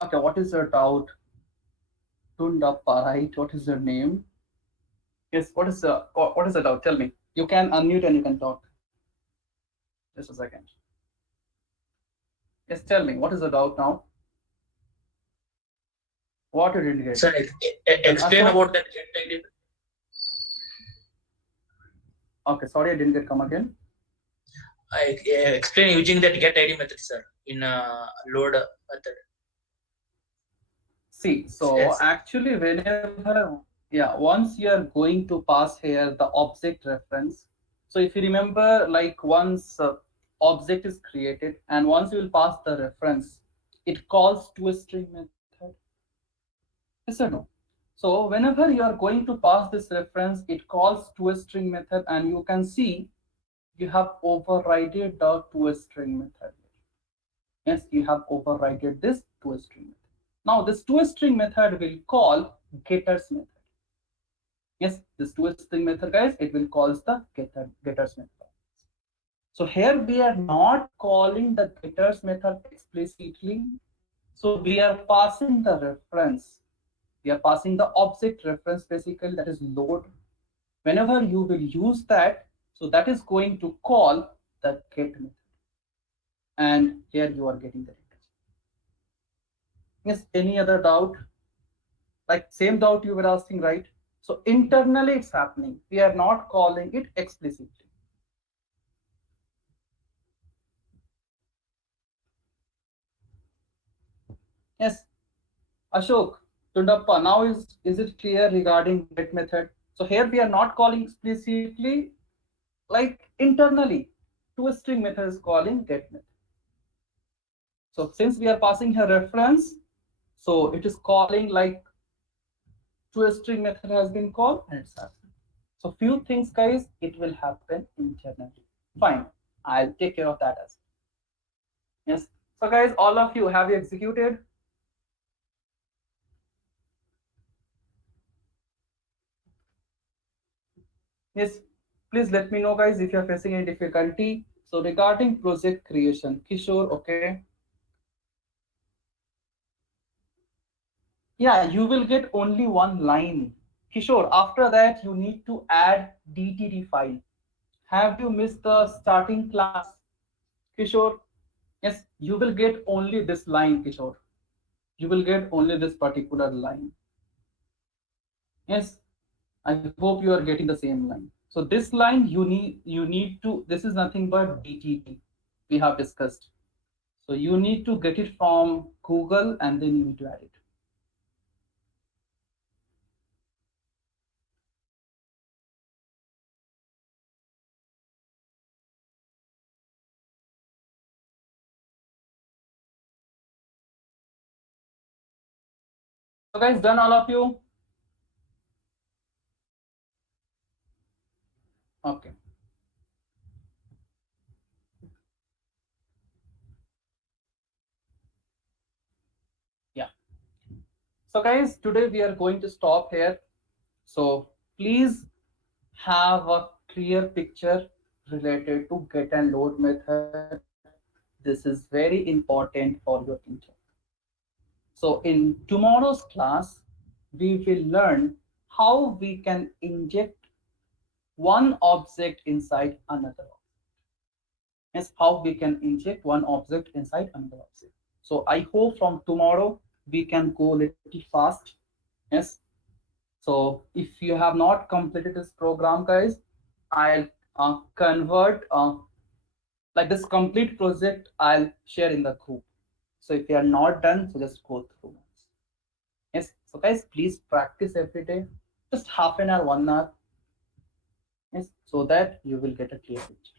Okay, what is your doubt? Tundappa, right? What is your name? Yes, what is the doubt? Tell me. You can unmute and you can talk. Just a second. Yes, tell me. What is the doubt now? What you didn't get? Sir, explain Ashok? about that get ID. Okay, sorry, I didn't get. Come again. I explain using that get ID method, sir, in load method. See, so Yes. actually, whenever, yeah, once you are going to pass here the object reference. So if you remember, like once object is created and once you will pass the reference, it calls to a string method. Yes or no? So whenever you are going to pass this reference, it calls toString method, and you can see you have overridden the toString method. Yes, you have overridden this toString method. Now this toString method will call getters method. Yes, this toString method, guys, it will call the getters method. So here we are not calling the getters method explicitly. So we are passing the reference. We are passing the object reference basically, that is load. Whenever you will use that, so that is going to call the get method. And here you are getting the data. Yes, any other doubt? Like same doubt you were asking, right? So internally it's happening. We are not calling it explicitly. Yes, Ashok, Tundappa, now is it clear regarding get method? So here we are not calling explicitly, like internally. ToString method is calling get method. So since we are passing here reference, so it is calling like ToString method has been called and it's happening. So few things, guys, it will happen internally. Fine, I'll take care of that as well. Yes. So guys, all of you, have you executed? Yes. Please let me know, guys, if you're facing any difficulty. So regarding project creation, Kishore, okay. Yeah, you will get only one line. Kishore, after that, you need to add DTD file. Have you missed the starting class, Kishore? Yes, you will get only this line, Kishore. You will get only this particular line. Yes, I hope you are getting the same line. So this line you need to, this is nothing but DTD we have discussed. So you need to get it from Google and then you need to add it. So guys, done all of you? Okay. Yeah. So guys, today we are going to stop here. So please have a clear picture related to get and load method. This is very important for your future. So in tomorrow's class, we will learn how we can inject one object inside another object. Yes, how we can inject one object inside another object. So I hope from tomorrow we can go a little fast. Yes. So if you have not completed this program, guys, I'll convert like this complete project. I'll share in the group. So if you are not done, so just go through. Yes. So guys, please practice every day, just half an hour, 1 hour. Yes, so that you will get a clear picture.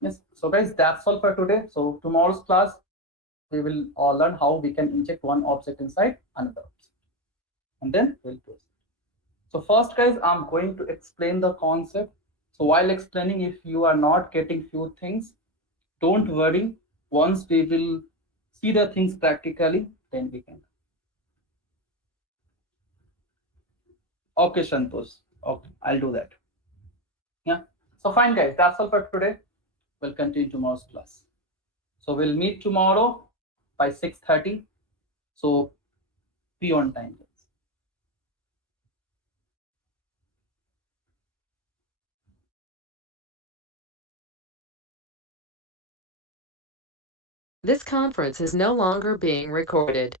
Yes. So guys, that's all for today. So tomorrow's class, we will learn how we can inject one object inside another object, and then we'll proceed. So first, guys, I'm going to explain the concept. So while explaining, if you are not getting few things, don't worry. Once we will see the things practically, then we can. Okay, Santosh. Okay, I'll do that. Yeah. So fine, guys. That's all for today. We'll continue tomorrow's class. So we'll meet tomorrow by 6:30. So be on time, guys. This conference is no longer being recorded.